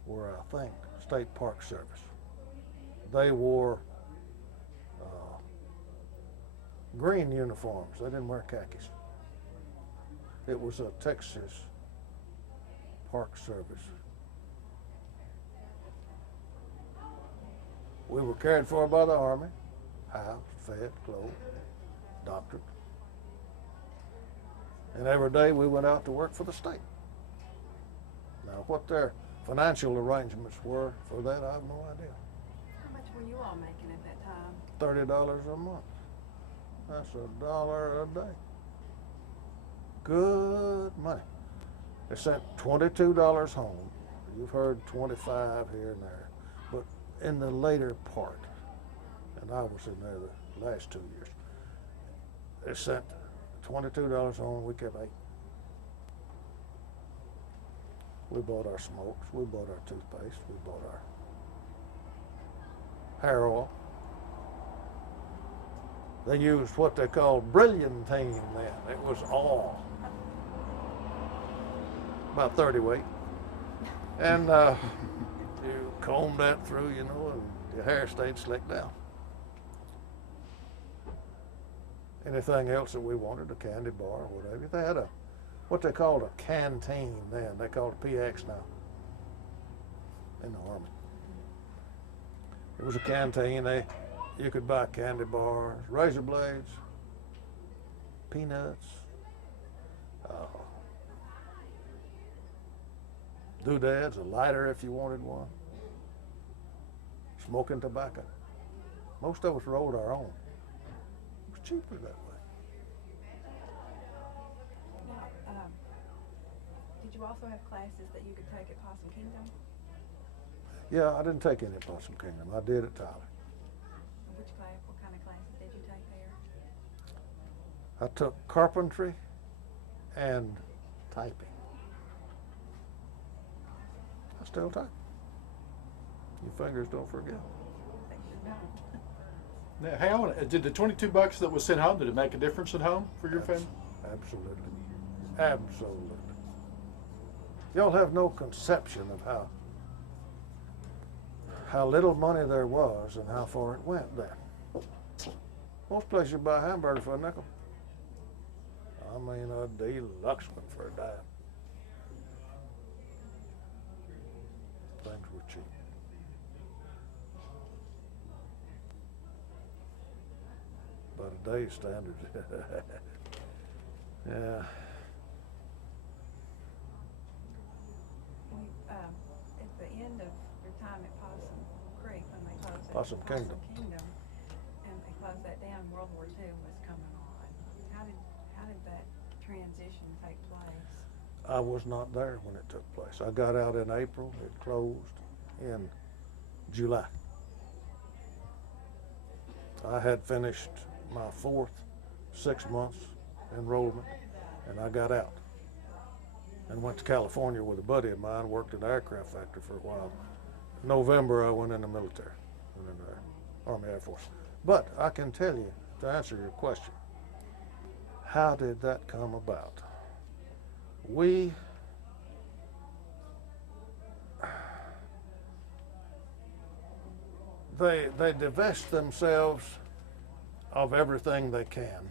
were, I think, State Park Service. They wore green uniforms. They didn't wear khakis. It was a Texas Park Service. We were cared for by the Army, housed, fed, clothed, doctored. And every day we went out to work for the state. Now, what their financial arrangements were for that, I have no idea. How much were you all making at that time? $30 a month. That's $1 a day. Good money. They sent $22 home. You've heard 25 here and there. But in the later part, and I was in there the last 2 years, they sent $22 home, we kept 8. We bought our smokes, we bought our toothpaste, we bought our hair oil. They used what they called brilliantine then. It was all about 30 weight. And you combed that through, you know, and your hair stayed slicked down. Anything else that we wanted, a candy bar or whatever. They had what they called a canteen then. They call it PX now in the Army. It was a canteen. You could buy candy bars, razor blades, peanuts, doodads, a lighter if you wanted one, smoking tobacco. Most of us rolled our own. It was cheaper that way. Now, did you also have classes that you could take at Possum Kingdom? Yeah, I didn't take any at Possum Kingdom. I did at Tyler. Which class, what kind of classes did you take there? I took carpentry and typing. I still type. Your fingers don't forget. Now, how did the $22 that was sent home, did it make a difference at home for your family? Absolutely. Absolutely. Y'all have no conception of how little money there was and how far it went then. Most places you buy a hamburger for a nickel. I mean a deluxe one for a dime. Things were cheap. By today's standards. Yeah. At the end of your time at Possum Creek, when they closed it, Possum Kingdom. And they closed that down, World War II was coming on. How did that transition take place? I was not there when it took place. I got out in April. It closed in July. I had finished my fourth 6 months enrollment, and I got out and went to California with a buddy of mine, worked at an aircraft factory for a while. In November, I went in the military, went in the Army Air Force. But I can tell you, to answer your question, how did that come about? They divest themselves of everything they can,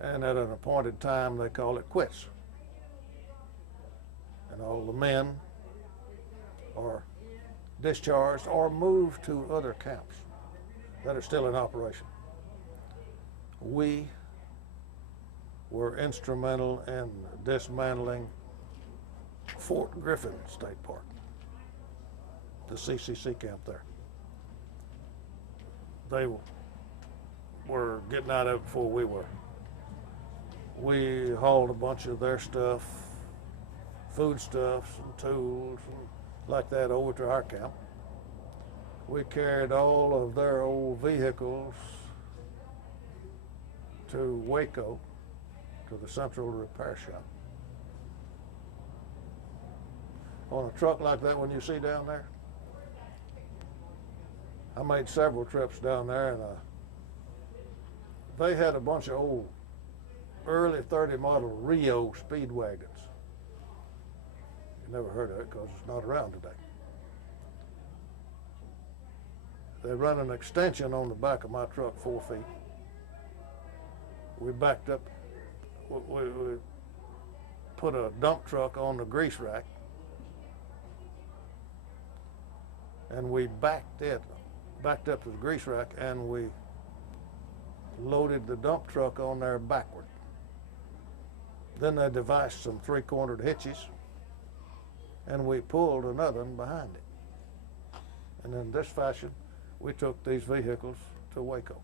and at an appointed time they call it quits, and all the men are discharged or moved to other camps that are still in operation. We were instrumental in dismantling Fort Griffin State Park, the CCC camp there. They were getting out of it before we were. We hauled a bunch of their stuff, foodstuffs and tools and like that over to our camp. We carried all of their old vehicles to Waco, to the central repair shop. On a truck like that one you see down there, I made several trips down there, and they had a bunch of old early 30 model Rio speed wagons. You never heard of it because it's not around today. They run an extension on the back of my truck 4 feet. We backed up, we put a dump truck on the grease rack, and we backed up to the grease rack, and we loaded the dump truck on there backward. Then they devised some 3-cornered hitches, and we pulled another one behind it. And in this fashion, we took these vehicles to Waco.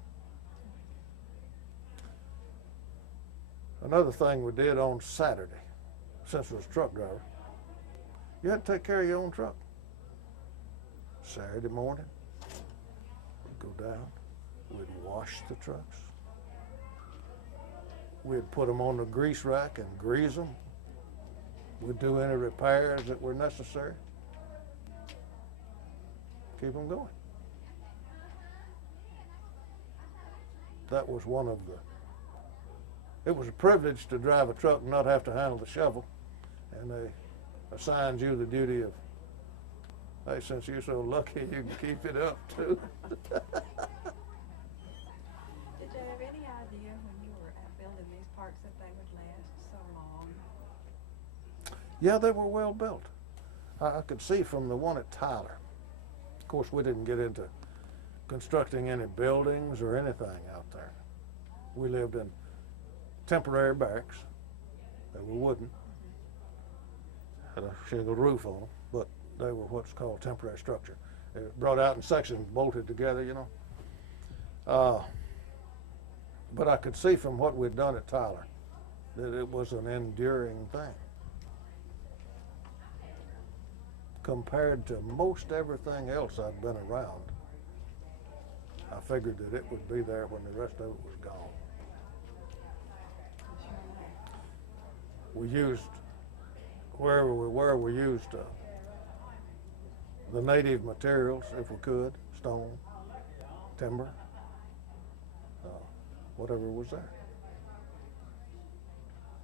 Another thing we did on Saturday, since I was a truck driver, you had to take care of your own truck. Saturday morning, we'd go down, we'd wash the trucks. We'd put them on the grease rack and grease them. We'd do any repairs that were necessary. Keep them going. That was one of the, it was a privilege to drive a truck and not have to handle the shovel. And they assigned you the duty of, hey, since you're so lucky, you can keep it up too. Did you have any idea when you were building these parks that they would last so long? Yeah, they were well built. I could see from the one at Tyler. Of course, we didn't get into constructing any buildings or anything out there. We lived in temporary barracks. They were wooden, had a shingle roof on them, but they were what's called temporary structure. They were brought out in sections, bolted together, you know. But I could see from what we'd done at Tyler that it was an enduring thing. Compared to most everything else I'd been around, I figured that it would be there when the rest of it was gone. We used, wherever we were, we used the native materials if we could, stone, timber, whatever was there.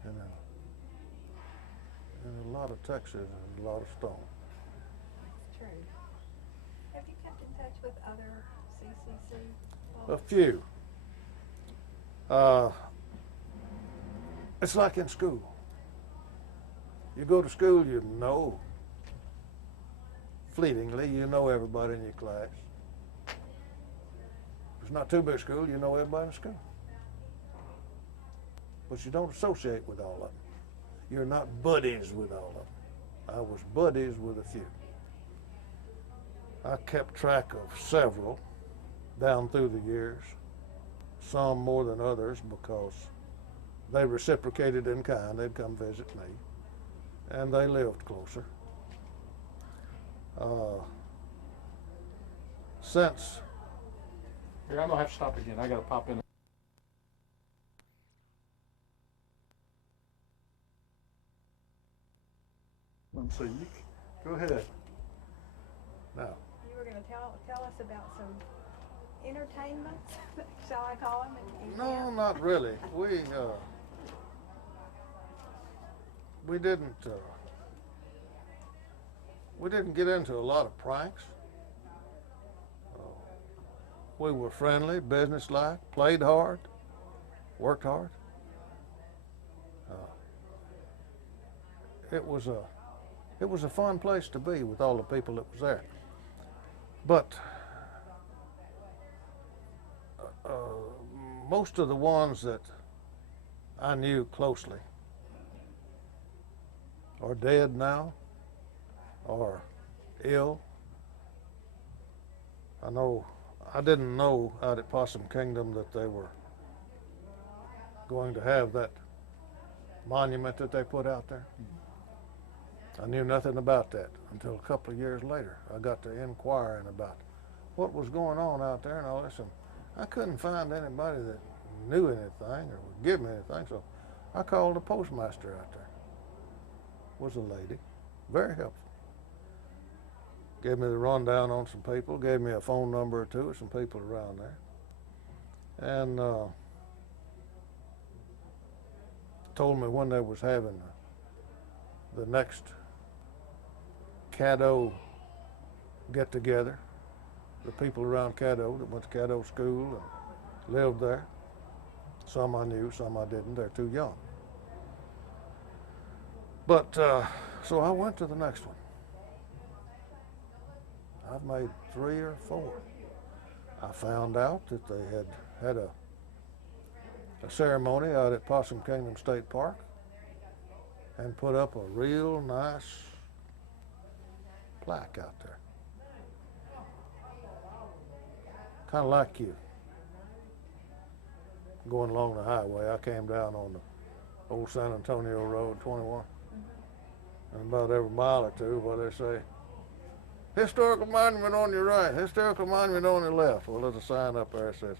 And a lot of Texas and a lot of stone. That's true. Have you kept in touch with other CCC A folks? few. It's like in school. You go to school, you know, fleetingly, you know everybody in your class. If it's not too big a school, you know everybody in the school. But you don't associate with all of them. You're not buddies with all of them. I was buddies with a few. I kept track of several down through the years, some more than others because they reciprocated in kind. They'd come visit me, and they lived closer. Since Here, I'm gonna have to stop again. I gotta pop in. So you go ahead. now, You were going to tell us about some entertainments, shall I call them? no, not really. We didn't get into a lot of pranks. We were friendly, businesslike, played hard, worked hard. It was a fun place to be with all the people that was there. But most of the ones that I knew closely are dead now or ill. I didn't know out at Possum Kingdom that they were going to have that monument that they put out there. I knew nothing about that until a couple of years later. I got to inquiring about what was going on out there and all this, and I couldn't find anybody that knew anything or would give me anything, so I called the postmaster out there. Was a lady, very helpful. Gave me the rundown on some people, gave me a phone number or two of some people around there, and told me when they was having the next Caddo get together. The people around Caddo that went to Caddo school and lived there. Some I knew, some I didn't. They're too young. But so I went to the next one. I've made 3 or 4. I found out that they had a ceremony out at Possum Kingdom State Park and put up a real nice plaque out there. Kind of like you. Going along the highway, I came down on the old San Antonio Road 21. And about every mile or two, where they say, historical monument on your right, historical monument on your left. Well, there's a sign up there that says,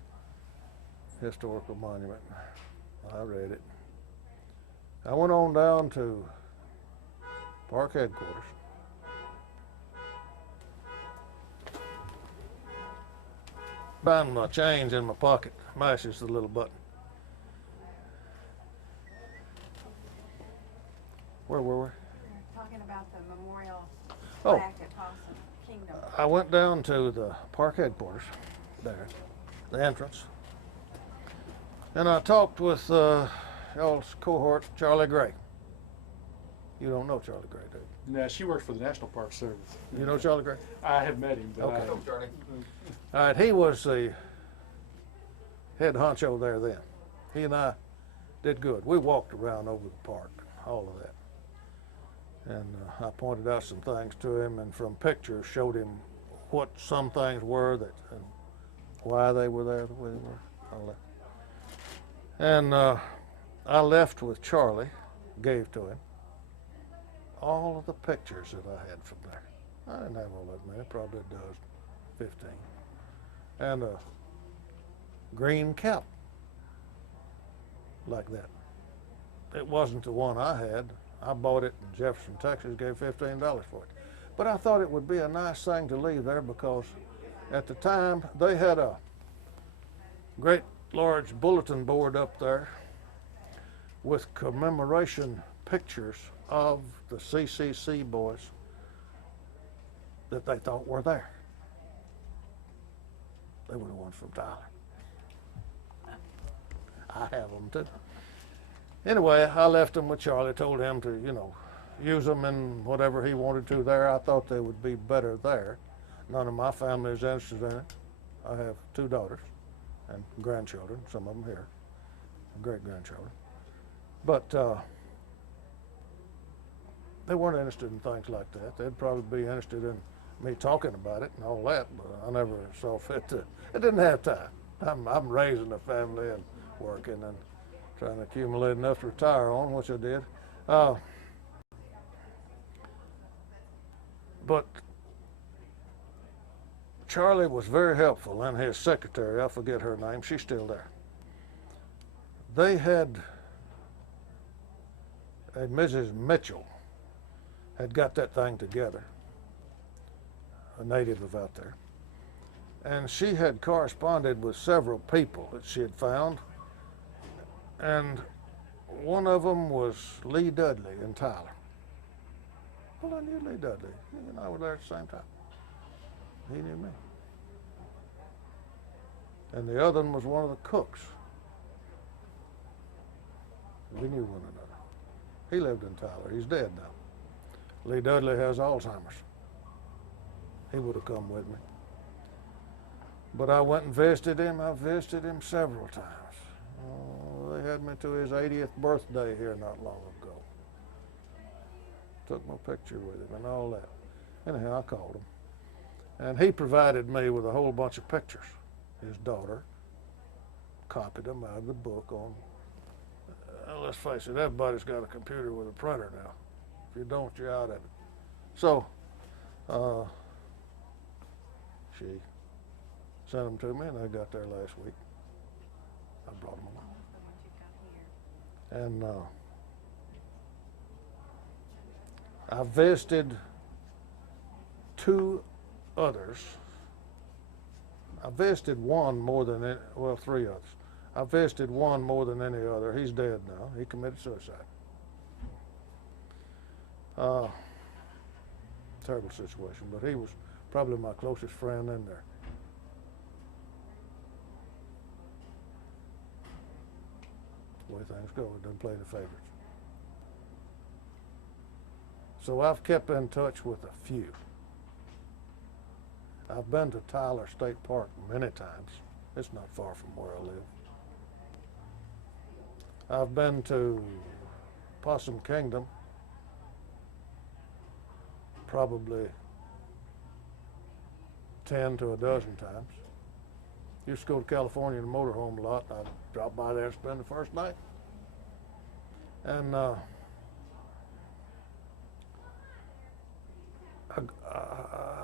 historical monument. I read it. I went on down to park headquarters. Found my change in my pocket. Mashes the little button. Where were we? We're talking about the memorial Oh. plaque at Possum Kingdom. I went down to the park headquarters there, the entrance, and I talked with y'all's cohort, Charlie Gray. You don't know Charlie Gray, do you? Now, she worked for the National Park Service. You know Charlie Gray? I have met him. But Okay. I, Charlie. All right, he was the head honcho there then. He and I did good. We walked around over the park, all of that. And I pointed out some things to him, and from pictures showed him what some things were that and why they were there the way they were, all that. And I left with Charlie, gave to him all of the pictures that I had from there. I didn't have all that many, probably a dozen, 15. And a green cap like that. It wasn't the one I had. I bought it in Jefferson, Texas, gave $15 for it. But I thought it would be a nice thing to leave there because at the time they had a great large bulletin board up there with commemoration pictures of the CCC boys that they thought were there. They were the ones from Tyler. I have them too. Anyway, I left them with Charlie, told him to, use them in whatever he wanted to there. I thought they would be better there. None of my family is interested in it. I have 2 daughters and grandchildren, some of them here, great-grandchildren. But they weren't interested in things like that. They'd probably be interested in me talking about it and all that, but I never saw fit to. I didn't have time. I'm raising a family and working, and trying to accumulate enough to retire on, which I did. But Charlie was very helpful, and his secretary, I forget her name, she's still there. They had a Mrs. Mitchell had got that thing together, a native of out there. And she had corresponded with several people that she had found. And one of them was Lee Dudley in Tyler. Well, I knew Lee Dudley. He and I were there at the same time. He knew me. And the other one was one of the cooks. We knew one another. He lived in Tyler. He's dead now. Lee Dudley has Alzheimer's. He would have come with me. But I went and visited him. I visited him several times. Oh, they had me to his 80th birthday here not long ago. Took my picture with him and all that. Anyhow, I called him. And he provided me with a whole bunch of pictures. His daughter copied them out of the book on, let's face it, everybody's got a computer with a printer now. If you don't, you're out of it. So, she sent them to me, and I got there last week. I brought them along. And I visited two others. I visited one more than any, well, three others. I visited one more than any other. He's dead now. He committed suicide. Terrible situation, but he was probably my closest friend in there. The way things go, it doesn't play the favorites. So I've kept in touch with a few. I've been to Tyler State Park many times. It's not far from where I live. I've been to Possum Kingdom probably 10 to a dozen times. Used to go to California in a motorhome a lot, and I'd drop by there and spend the first night. And I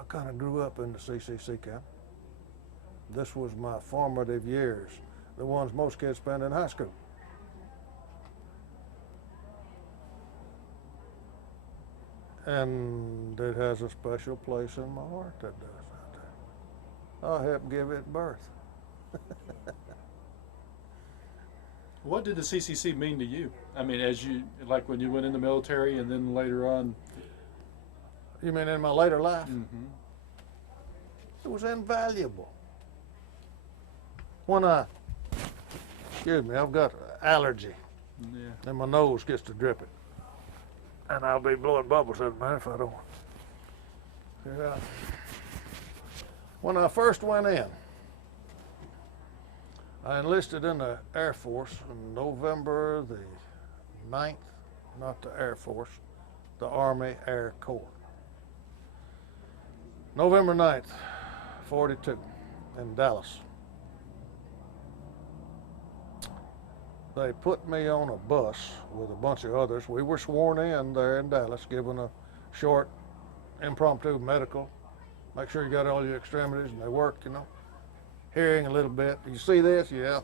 kind of grew up in the CCC camp. This was my formative years, the ones most kids spend in high school. And it has a special place in my heart, that does out there. I helped give it birth. What did the CCC mean to you? I mean, as you, like when you went in the military and then later on? You mean in my later life? Mm-hmm. It was invaluable. When excuse me, I've got allergy. Yeah. And my nose gets to dripping. And I'll be blowing bubbles in a minute if I don't. Yeah. When I first went in, I enlisted in the Air Force on November the 9th, not the Air Force, the Army Air Corps. November 9th, 42, in Dallas. They put me on a bus with a bunch of others. We were sworn in there in Dallas, given a short, impromptu medical. Make sure you got all your extremities and they work, you know. Hearing a little bit. You see this? Yeah.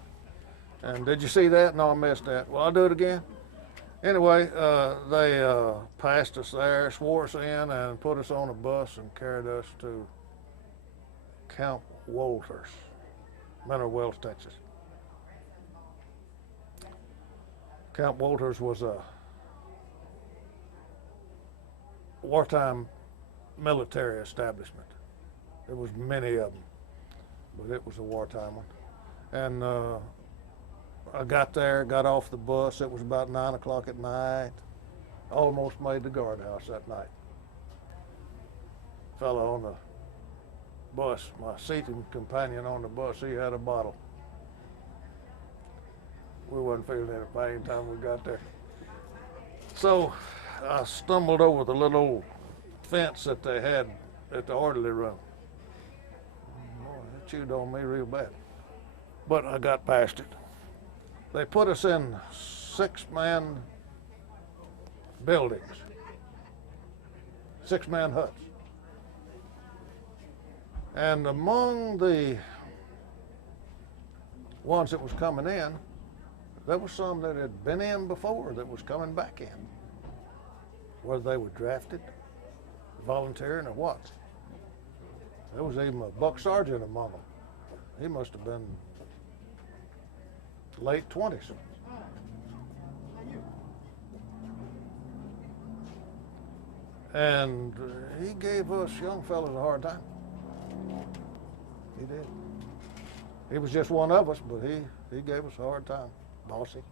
And did you see that? No, I missed that. Well, I'll do it again. Anyway, they passed us there, swore us in, and put us on a bus and carried us to Camp Walters, Mineral Wells, Texas. Camp Walters was a wartime military establishment. There was many of them, but it was a wartime one. And I got there, got off the bus. It was about 9 o'clock at night. Almost made the guardhouse that night. Fellow on the bus, my seating companion on the bus, he had a bottle. We wasn't feeling any pain time we got there. So I stumbled over the little old fence that they had at the orderly room. Boy, it chewed on me real bad. But I got past it. They put us in 6-man buildings, 6-man huts. And among the ones that was coming in, there was some that had been in before that was coming back in. Whether they were drafted, volunteering, or what. There was even a buck sergeant among them. He must have been late 20s. And he gave us young fellas a hard time. He did. He was just one of us, but he gave us a hard time. Bossy,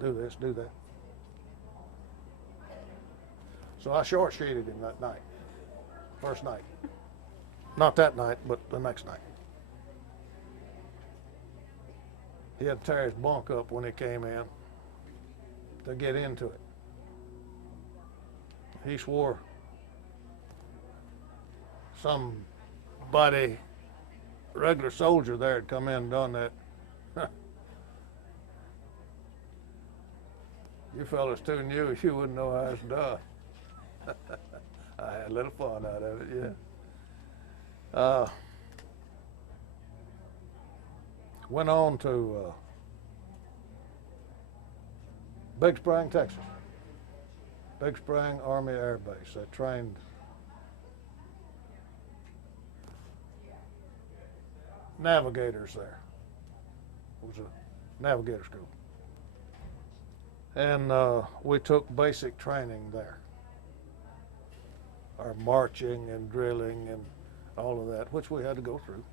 do this, do that. So I short-sheeted him that night, first night. Not that night, but the next night. He had to tear his bunk up when he came in to get into it. He swore somebody, regular soldier there, had come in and done that. You fellas too new, you wouldn't know how it's done. I had a little fun out of it, yeah. Went on to Big Spring, Texas. Big Spring Army Air Base. I trained navigators there. It was a navigator school. And we took basic training there. Our marching and drilling and all of that, which we had to go through.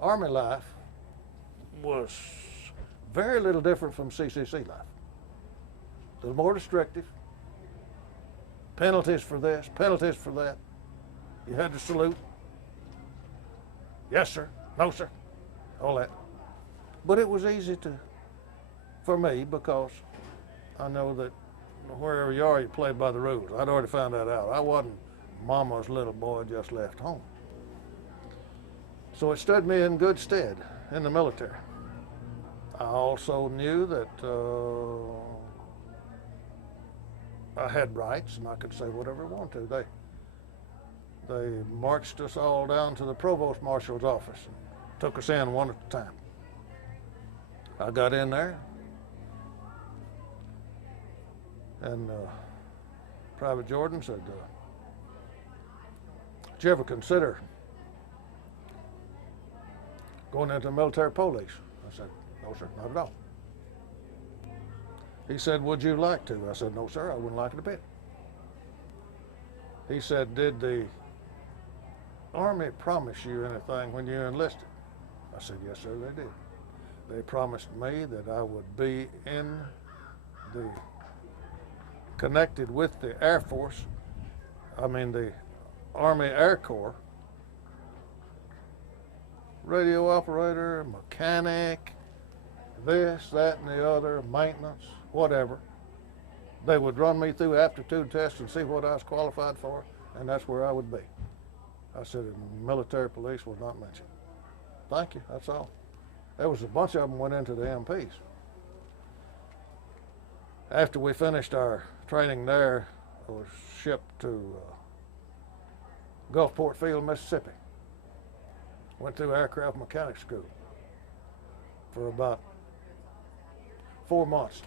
Army life was very little different from CCC life. A little more restrictive. Penalties for this, penalties for that. You had to salute. Yes, sir. No, sir. All that. But it was easy for me, because I know that wherever you are, you play by the rules. I'd already found that out. I wasn't mama's little boy just left home. So it stood me in good stead in the military. I also knew that I had rights and I could say whatever I wanted to. They marched us all down to the provost marshal's office and took us in one at a time. I got in there, and Private Jordan said, did you ever consider going into the military police? I said, no, sir, not at all. He said, would you like to? I said, no, sir, I wouldn't like it a bit. He said, did the Army promise you anything when you enlisted? I said, yes, sir, they did. They promised me that I would be connected with the Air Force, the Army Air Corps, radio operator, mechanic, this, that, and the other, maintenance, whatever. They would run me through aptitude tests and see what I was qualified for, and that's where I would be. I said, military police was not mentioned. Thank you, that's all. There was a bunch of them went into the MPs. After we finished our training there, I was shipped to Gulfport Field, Mississippi. Went through aircraft mechanic school for about 4 months.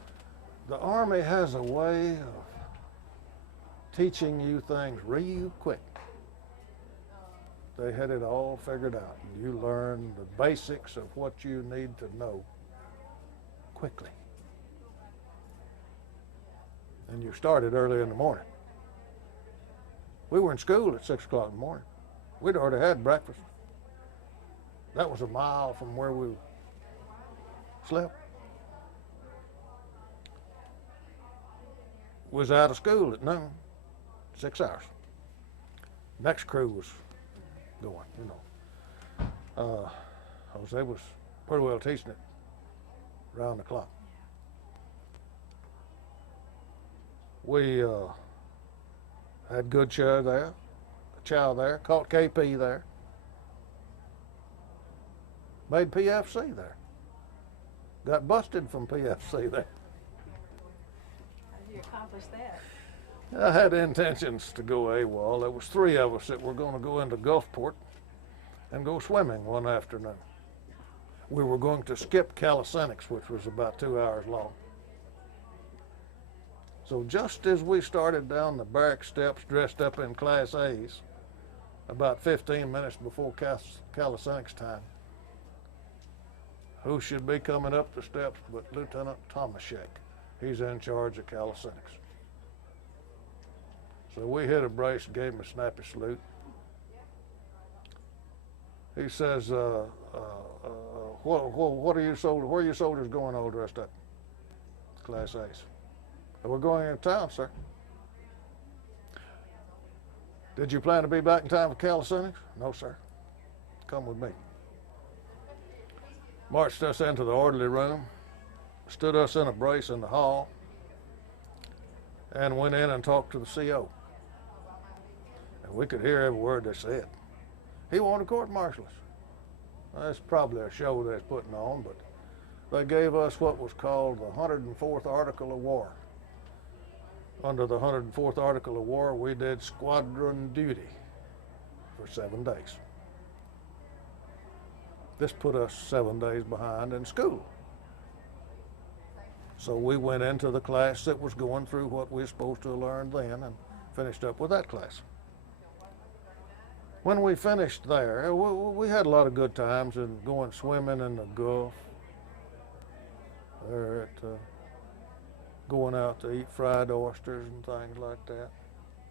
The Army has a way of teaching you things real quick. They had it all figured out. You learn the basics of what you need to know quickly. And you started early in the morning. We were in school at 6 o'clock in the morning. We'd already had breakfast. That was a mile from where we slept. Was out of school at noon, 6 hours. Next crew was going, Jose was pretty well teaching it round the clock. We had good chow there, caught KP there, made PFC there. Got busted from PFC there. How did you accomplish that? I had intentions to go AWOL. There was 3 of us that were going to go into Gulfport and go swimming one afternoon. We were going to skip calisthenics, which was about 2 hours long. So just as we started down the barrack steps dressed up in Class A's, about 15 minutes before calisthenics time, who should be coming up the steps but Lieutenant Tomaszek. He's in charge of calisthenics. So we hit a brace and gave him a snappy salute. He says, what are you soldiers, where are you soldiers going all dressed up? Class A's. We're going into town, sir. Did you plan to be back in time for calisthenics? No, sir. Come with me. Marched us into the orderly room, stood us in a brace in the hall, and went in and talked to the CO. And we could hear every word they said. He wanted to court-martial us. That's probably a show they're putting on, but they gave us what was called the 104th Article of War. Under the 104th Article of War, we did squadron duty for 7 days. This put us 7 days behind in school. So we went into the class that was going through what we were supposed to have learned then and finished up with that class. When we finished there, we had a lot of good times and going swimming in the Gulf. There at going out to eat fried oysters and things like that.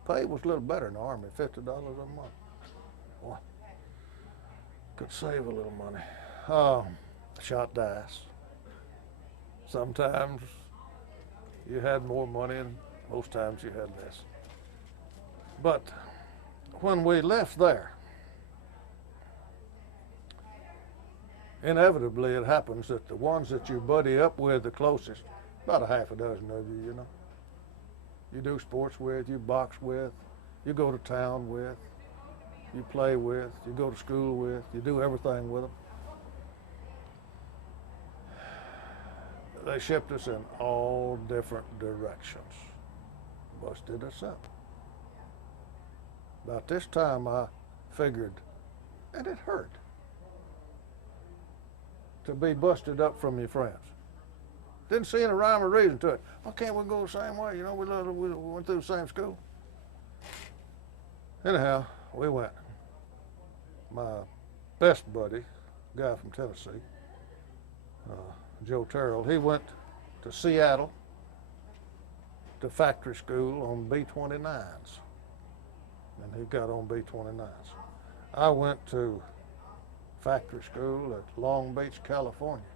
Pay was a little better in the Army, $50 a month. Boy, could save a little money. Shot dice. Sometimes you had more money and most times you had less. But when we left there, inevitably it happens that the ones that you buddy up with the closest, about a half a dozen of you, you know, you do sports with, you box with, you go to town with, you play with, you go to school with, you do everything with them. They shipped us in all different directions, busted us up. About this time I figured, and it hurt, to be busted up from your friends. Didn't see any rhyme or reason to it. Why can't we go the same way? You know, we went through the same school. Anyhow, we went. My best buddy, guy from Tennessee, Joe Terrell, he went to Seattle to factory school on B-29s. And he got on B-29s. I went to factory school at Long Beach, California,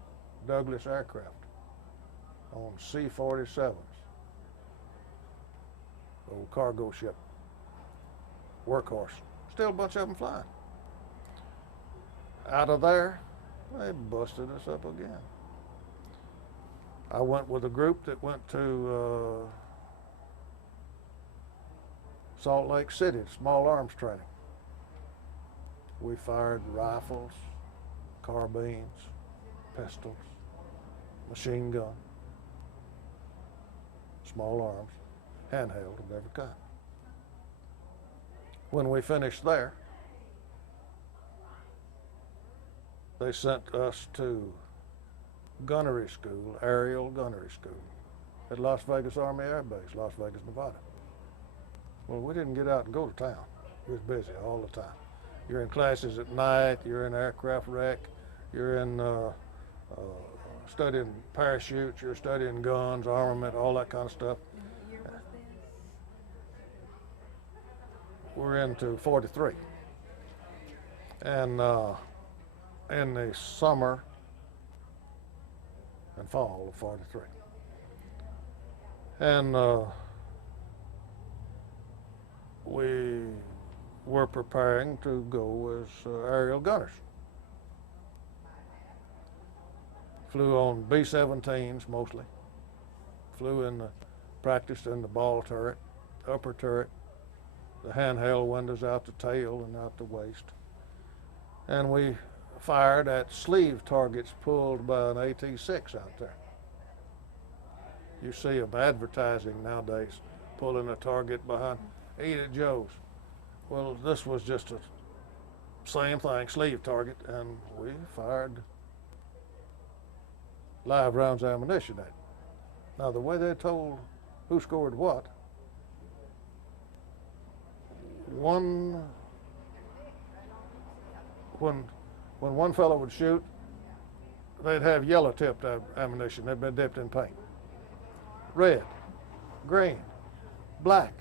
Douglas Aircraft, on C-47s, old cargo ship, workhorse. Still a bunch of them flying. Out of there, they busted us up again. I went with a group that went to Salt Lake City, small arms training. We fired rifles, carbines, pistols, machine gun, small arms, handheld of every kind. When we finished there, they sent us to gunnery school, aerial gunnery school, at Las Vegas Army Air Base, Las Vegas, Nevada. Well, we didn't get out and go to town. We was busy all the time. You're in classes at night, you're in aircraft rec, you're in studying parachutes, you're studying guns, armament, all that kind of stuff. What year was this? We're into 43. And in the summer and fall of 43. And we were preparing to go as aerial gunners. Flew on B-17s mostly. Practiced in the ball turret, upper turret, the handheld windows out the tail and out the waist. And we fired at sleeve targets pulled by an AT-6 out there. You see them advertising nowadays, pulling a target behind Eat at Joe's. Well, this was just a same thing, sleeve target, and we fired live rounds of ammunition at it. Now, the way they told who scored what, when one fellow would shoot, they'd have yellow tipped ammunition. They'd been dipped in paint. Red, green, black,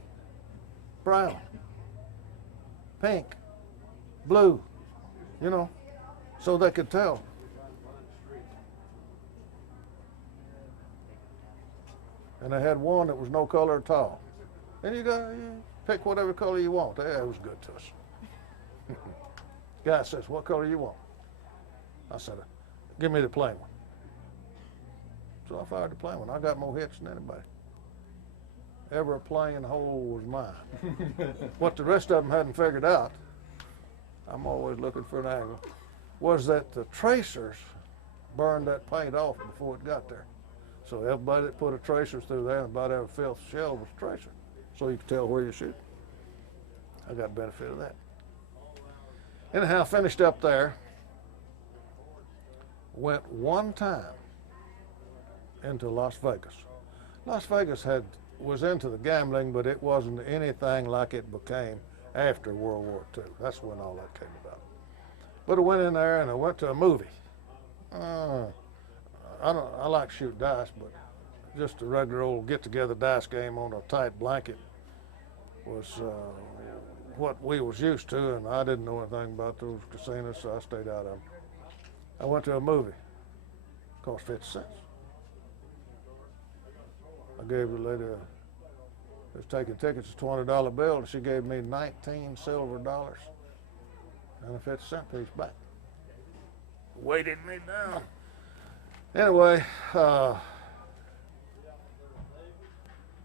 brown, pink, blue, you know, so they could tell. And they had one that was no color at all. And you pick whatever color you want. That was good to us. Guy says, "What color you want?" I said, "Give me the plain one." So I fired the plain one. I got more hits than anybody. Every plain hole was mine. What the rest of them hadn't figured out, I'm always looking for an angle, was that the tracers burned that paint off before it got there. So everybody that put a tracer through there, and about every fifth shell was a tracer. So you could tell where you shoot. I got the benefit of that. Anyhow, finished up there. Went one time into Las Vegas. Las Vegas was into the gambling, but it wasn't anything like it became after World War II. That's when all that came about. But I went in there and I went to a movie. I like to shoot dice, but just a regular old get-together dice game on a tight blanket was what we was used to, and I didn't know anything about those casinos, so I stayed out of them. I went to a movie. Cost 50 cents. I gave the lady who was taking tickets a $20 bill, and she gave me 19 silver dollars and a 50-cent piece back. Weighted me down. Anyway,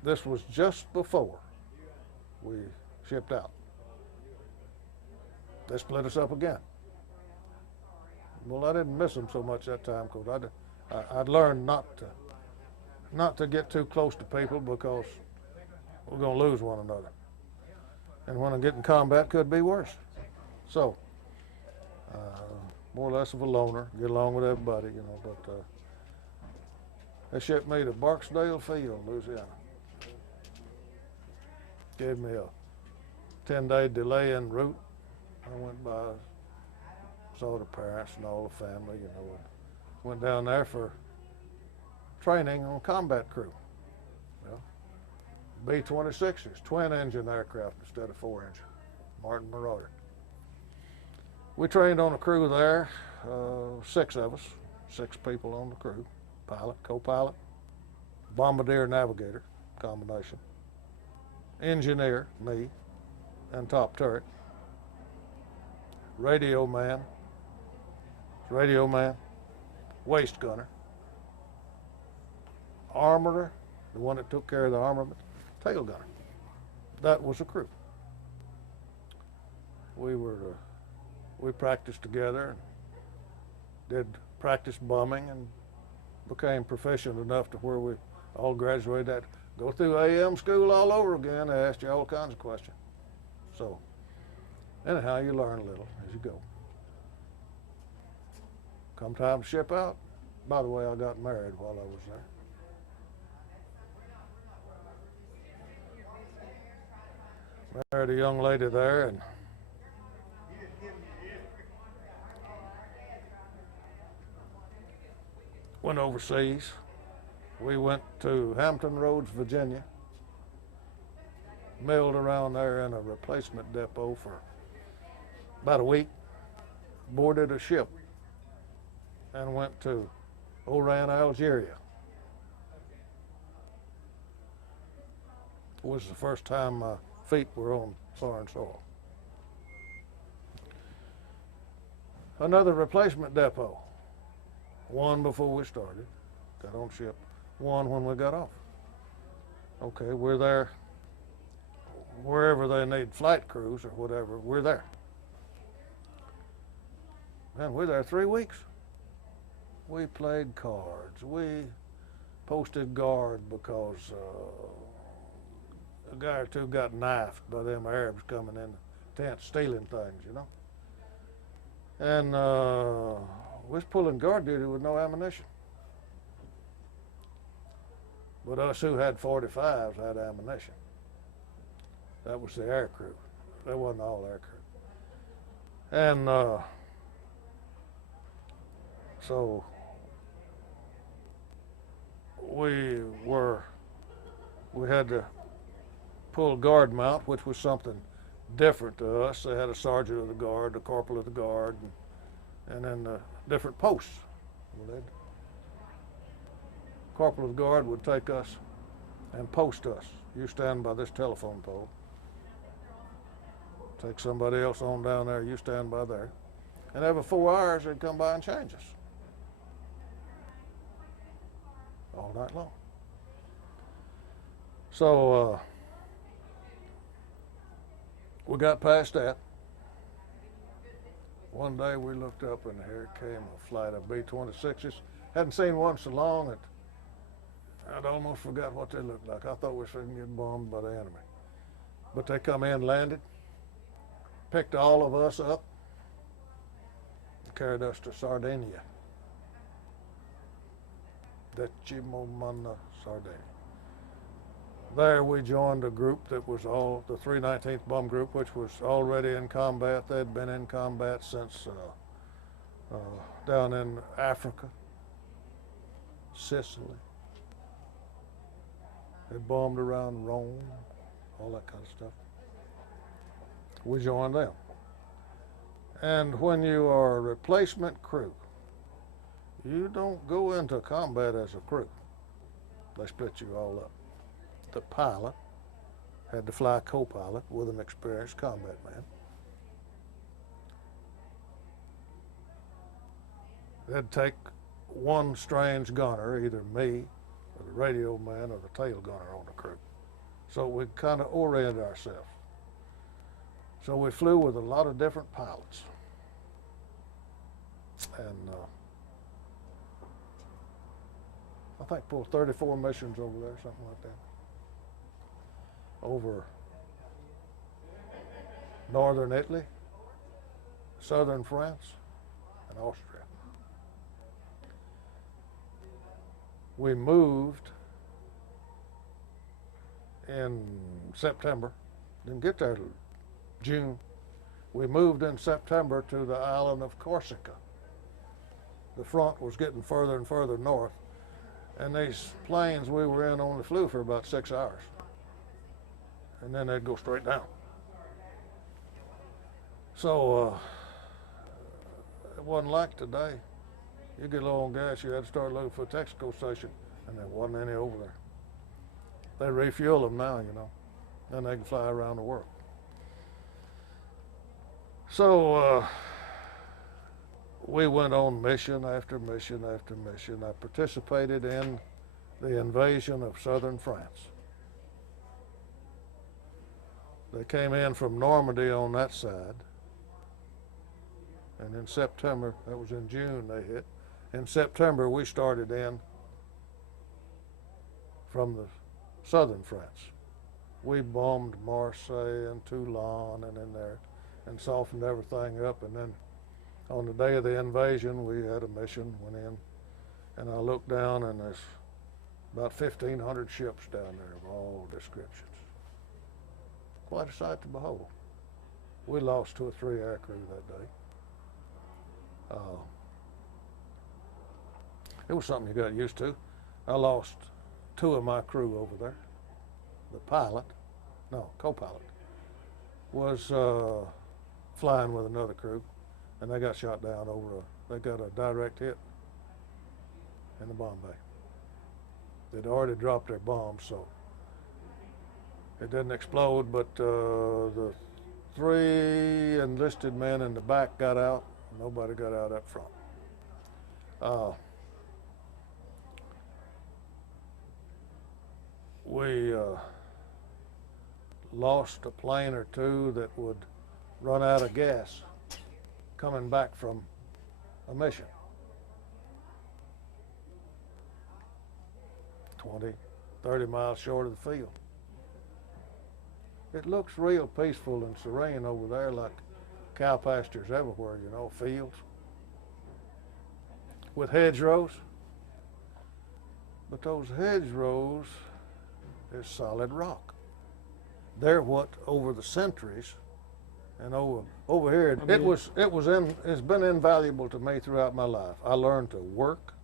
this was just before we shipped out. They split us up again. Well, I didn't miss them so much that time because I'd learned not to get too close to people because we're going to lose one another. And when I get in combat, it could be worse. So, more or less of a loner, get along with everybody, you know, but they shipped me to Barksdale Field, Louisiana. Gave me a 10-day delay en route. I went by, saw the parents and all the family, you know, and went down there for training on combat crew. Well, B-26s, twin-engine aircraft instead of 4-engine, Martin Marauder. We trained on a crew there, 6 of us, 6 people on the crew, pilot, co-pilot, bombardier, navigator combination, engineer, me, and top turret, radio man, waist gunner, armorer, the one that took care of the armament, tail gunner. That was a crew. We practiced together and did practice bombing and became proficient enough to where we all graduated that. Go through AM school all over again. They asked you all kinds of questions. So anyhow, you learn a little as you go. Come time to ship out. By the way, I got married while I was there. Married a young lady there, and went overseas. We went to Hampton Roads, Virginia, milled around there in a replacement depot for about a week, boarded a ship, and went to Oran, Algeria. It was the first time my feet were on foreign soil. Another replacement depot, one before we started, got on ship, one when we got off. Okay, we're there, wherever they need flight crews or whatever, we're there. And we're there 3 weeks. We played cards. We posted guard because a guy or two got knifed by them Arabs coming in the tent stealing things, you know. And we was pulling guard duty with no ammunition. But us who had 45s had ammunition. That was the air crew. That wasn't all air crew. And so we had to pull guard mount, which was something different to us. They had a sergeant of the guard, a corporal of the guard, and then the different posts. Corporal of the guard would take us and post us. You stand by this telephone pole. Take somebody else on down there, you stand by there. And every 4 hours they'd come by and change us. All night long. So we got past that. One day we looked up and here came a flight of B-26s. Hadn't seen one so long that I'd almost forgot what they looked like. I thought we were going to get bombed by the enemy. But they come in, landed, picked all of us up, and carried us to Sardinia. Decimomana, Sardinia. There we joined a group that was all the 319th Bomb Group, which was already in combat. They'd been in combat since down in Africa, Sicily. They bombed around Rome, all that kind of stuff. We joined them. And when you are a replacement crew, you don't go into combat as a crew. They split you all up. The pilot had to fly co-pilot with an experienced combat man. They'd take one strange gunner, either me or the radio man or the tail gunner on the crew. So we kind of oriented ourselves. So we flew with a lot of different pilots. And I think pulled 34 missions over there, something like that. Over northern Italy, southern France, and Austria. We moved in September, didn't get there till June. We moved in September to the island of Corsica. The front was getting further and further north, and these planes we were in only flew for about 6 hours. And then they'd go straight down. So it wasn't like today. You get low on gas, you had to start looking for a Texaco station, and there wasn't any over there. They refuel them now, you know, and they can fly around the world. So we went on mission after mission after mission. I participated in the invasion of southern France. They came in from Normandy on that side. And in September, that was in June they hit. In September, we started in from the southern France. We bombed Marseille and Toulon and in there and softened everything up. And then on the day of the invasion, we had a mission, went in, and I looked down and there's about 1,500 ships down there of all descriptions. Quite a sight to behold. We lost 2 or 3 aircrew that day. It was something you got used to. I lost 2 of my crew over there. The pilot, no, co-pilot, was flying with another crew, and they got shot down they got a direct hit in the bomb bay. They'd already dropped their bombs, so it didn't explode, but the 3 enlisted men in the back got out. Nobody got out up front. We lost a plane or 2 that would run out of gas coming back from a mission. 20, 30 miles short of the field. It looks real peaceful and serene over there, like cow pastures everywhere, you know, fields with hedgerows. But those hedgerows is solid rock. They're what over the centuries and over here it's been invaluable to me throughout my life. I learned to work.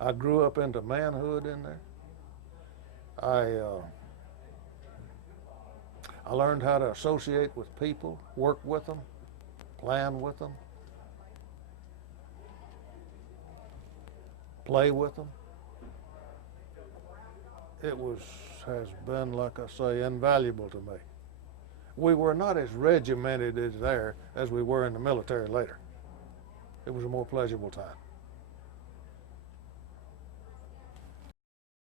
I grew up into manhood in there. I learned how to associate with people, work with them, plan with them, play with them. It has been, like I say, invaluable to me. We were not as regimented as there as we were in the military later. It was a more pleasurable time.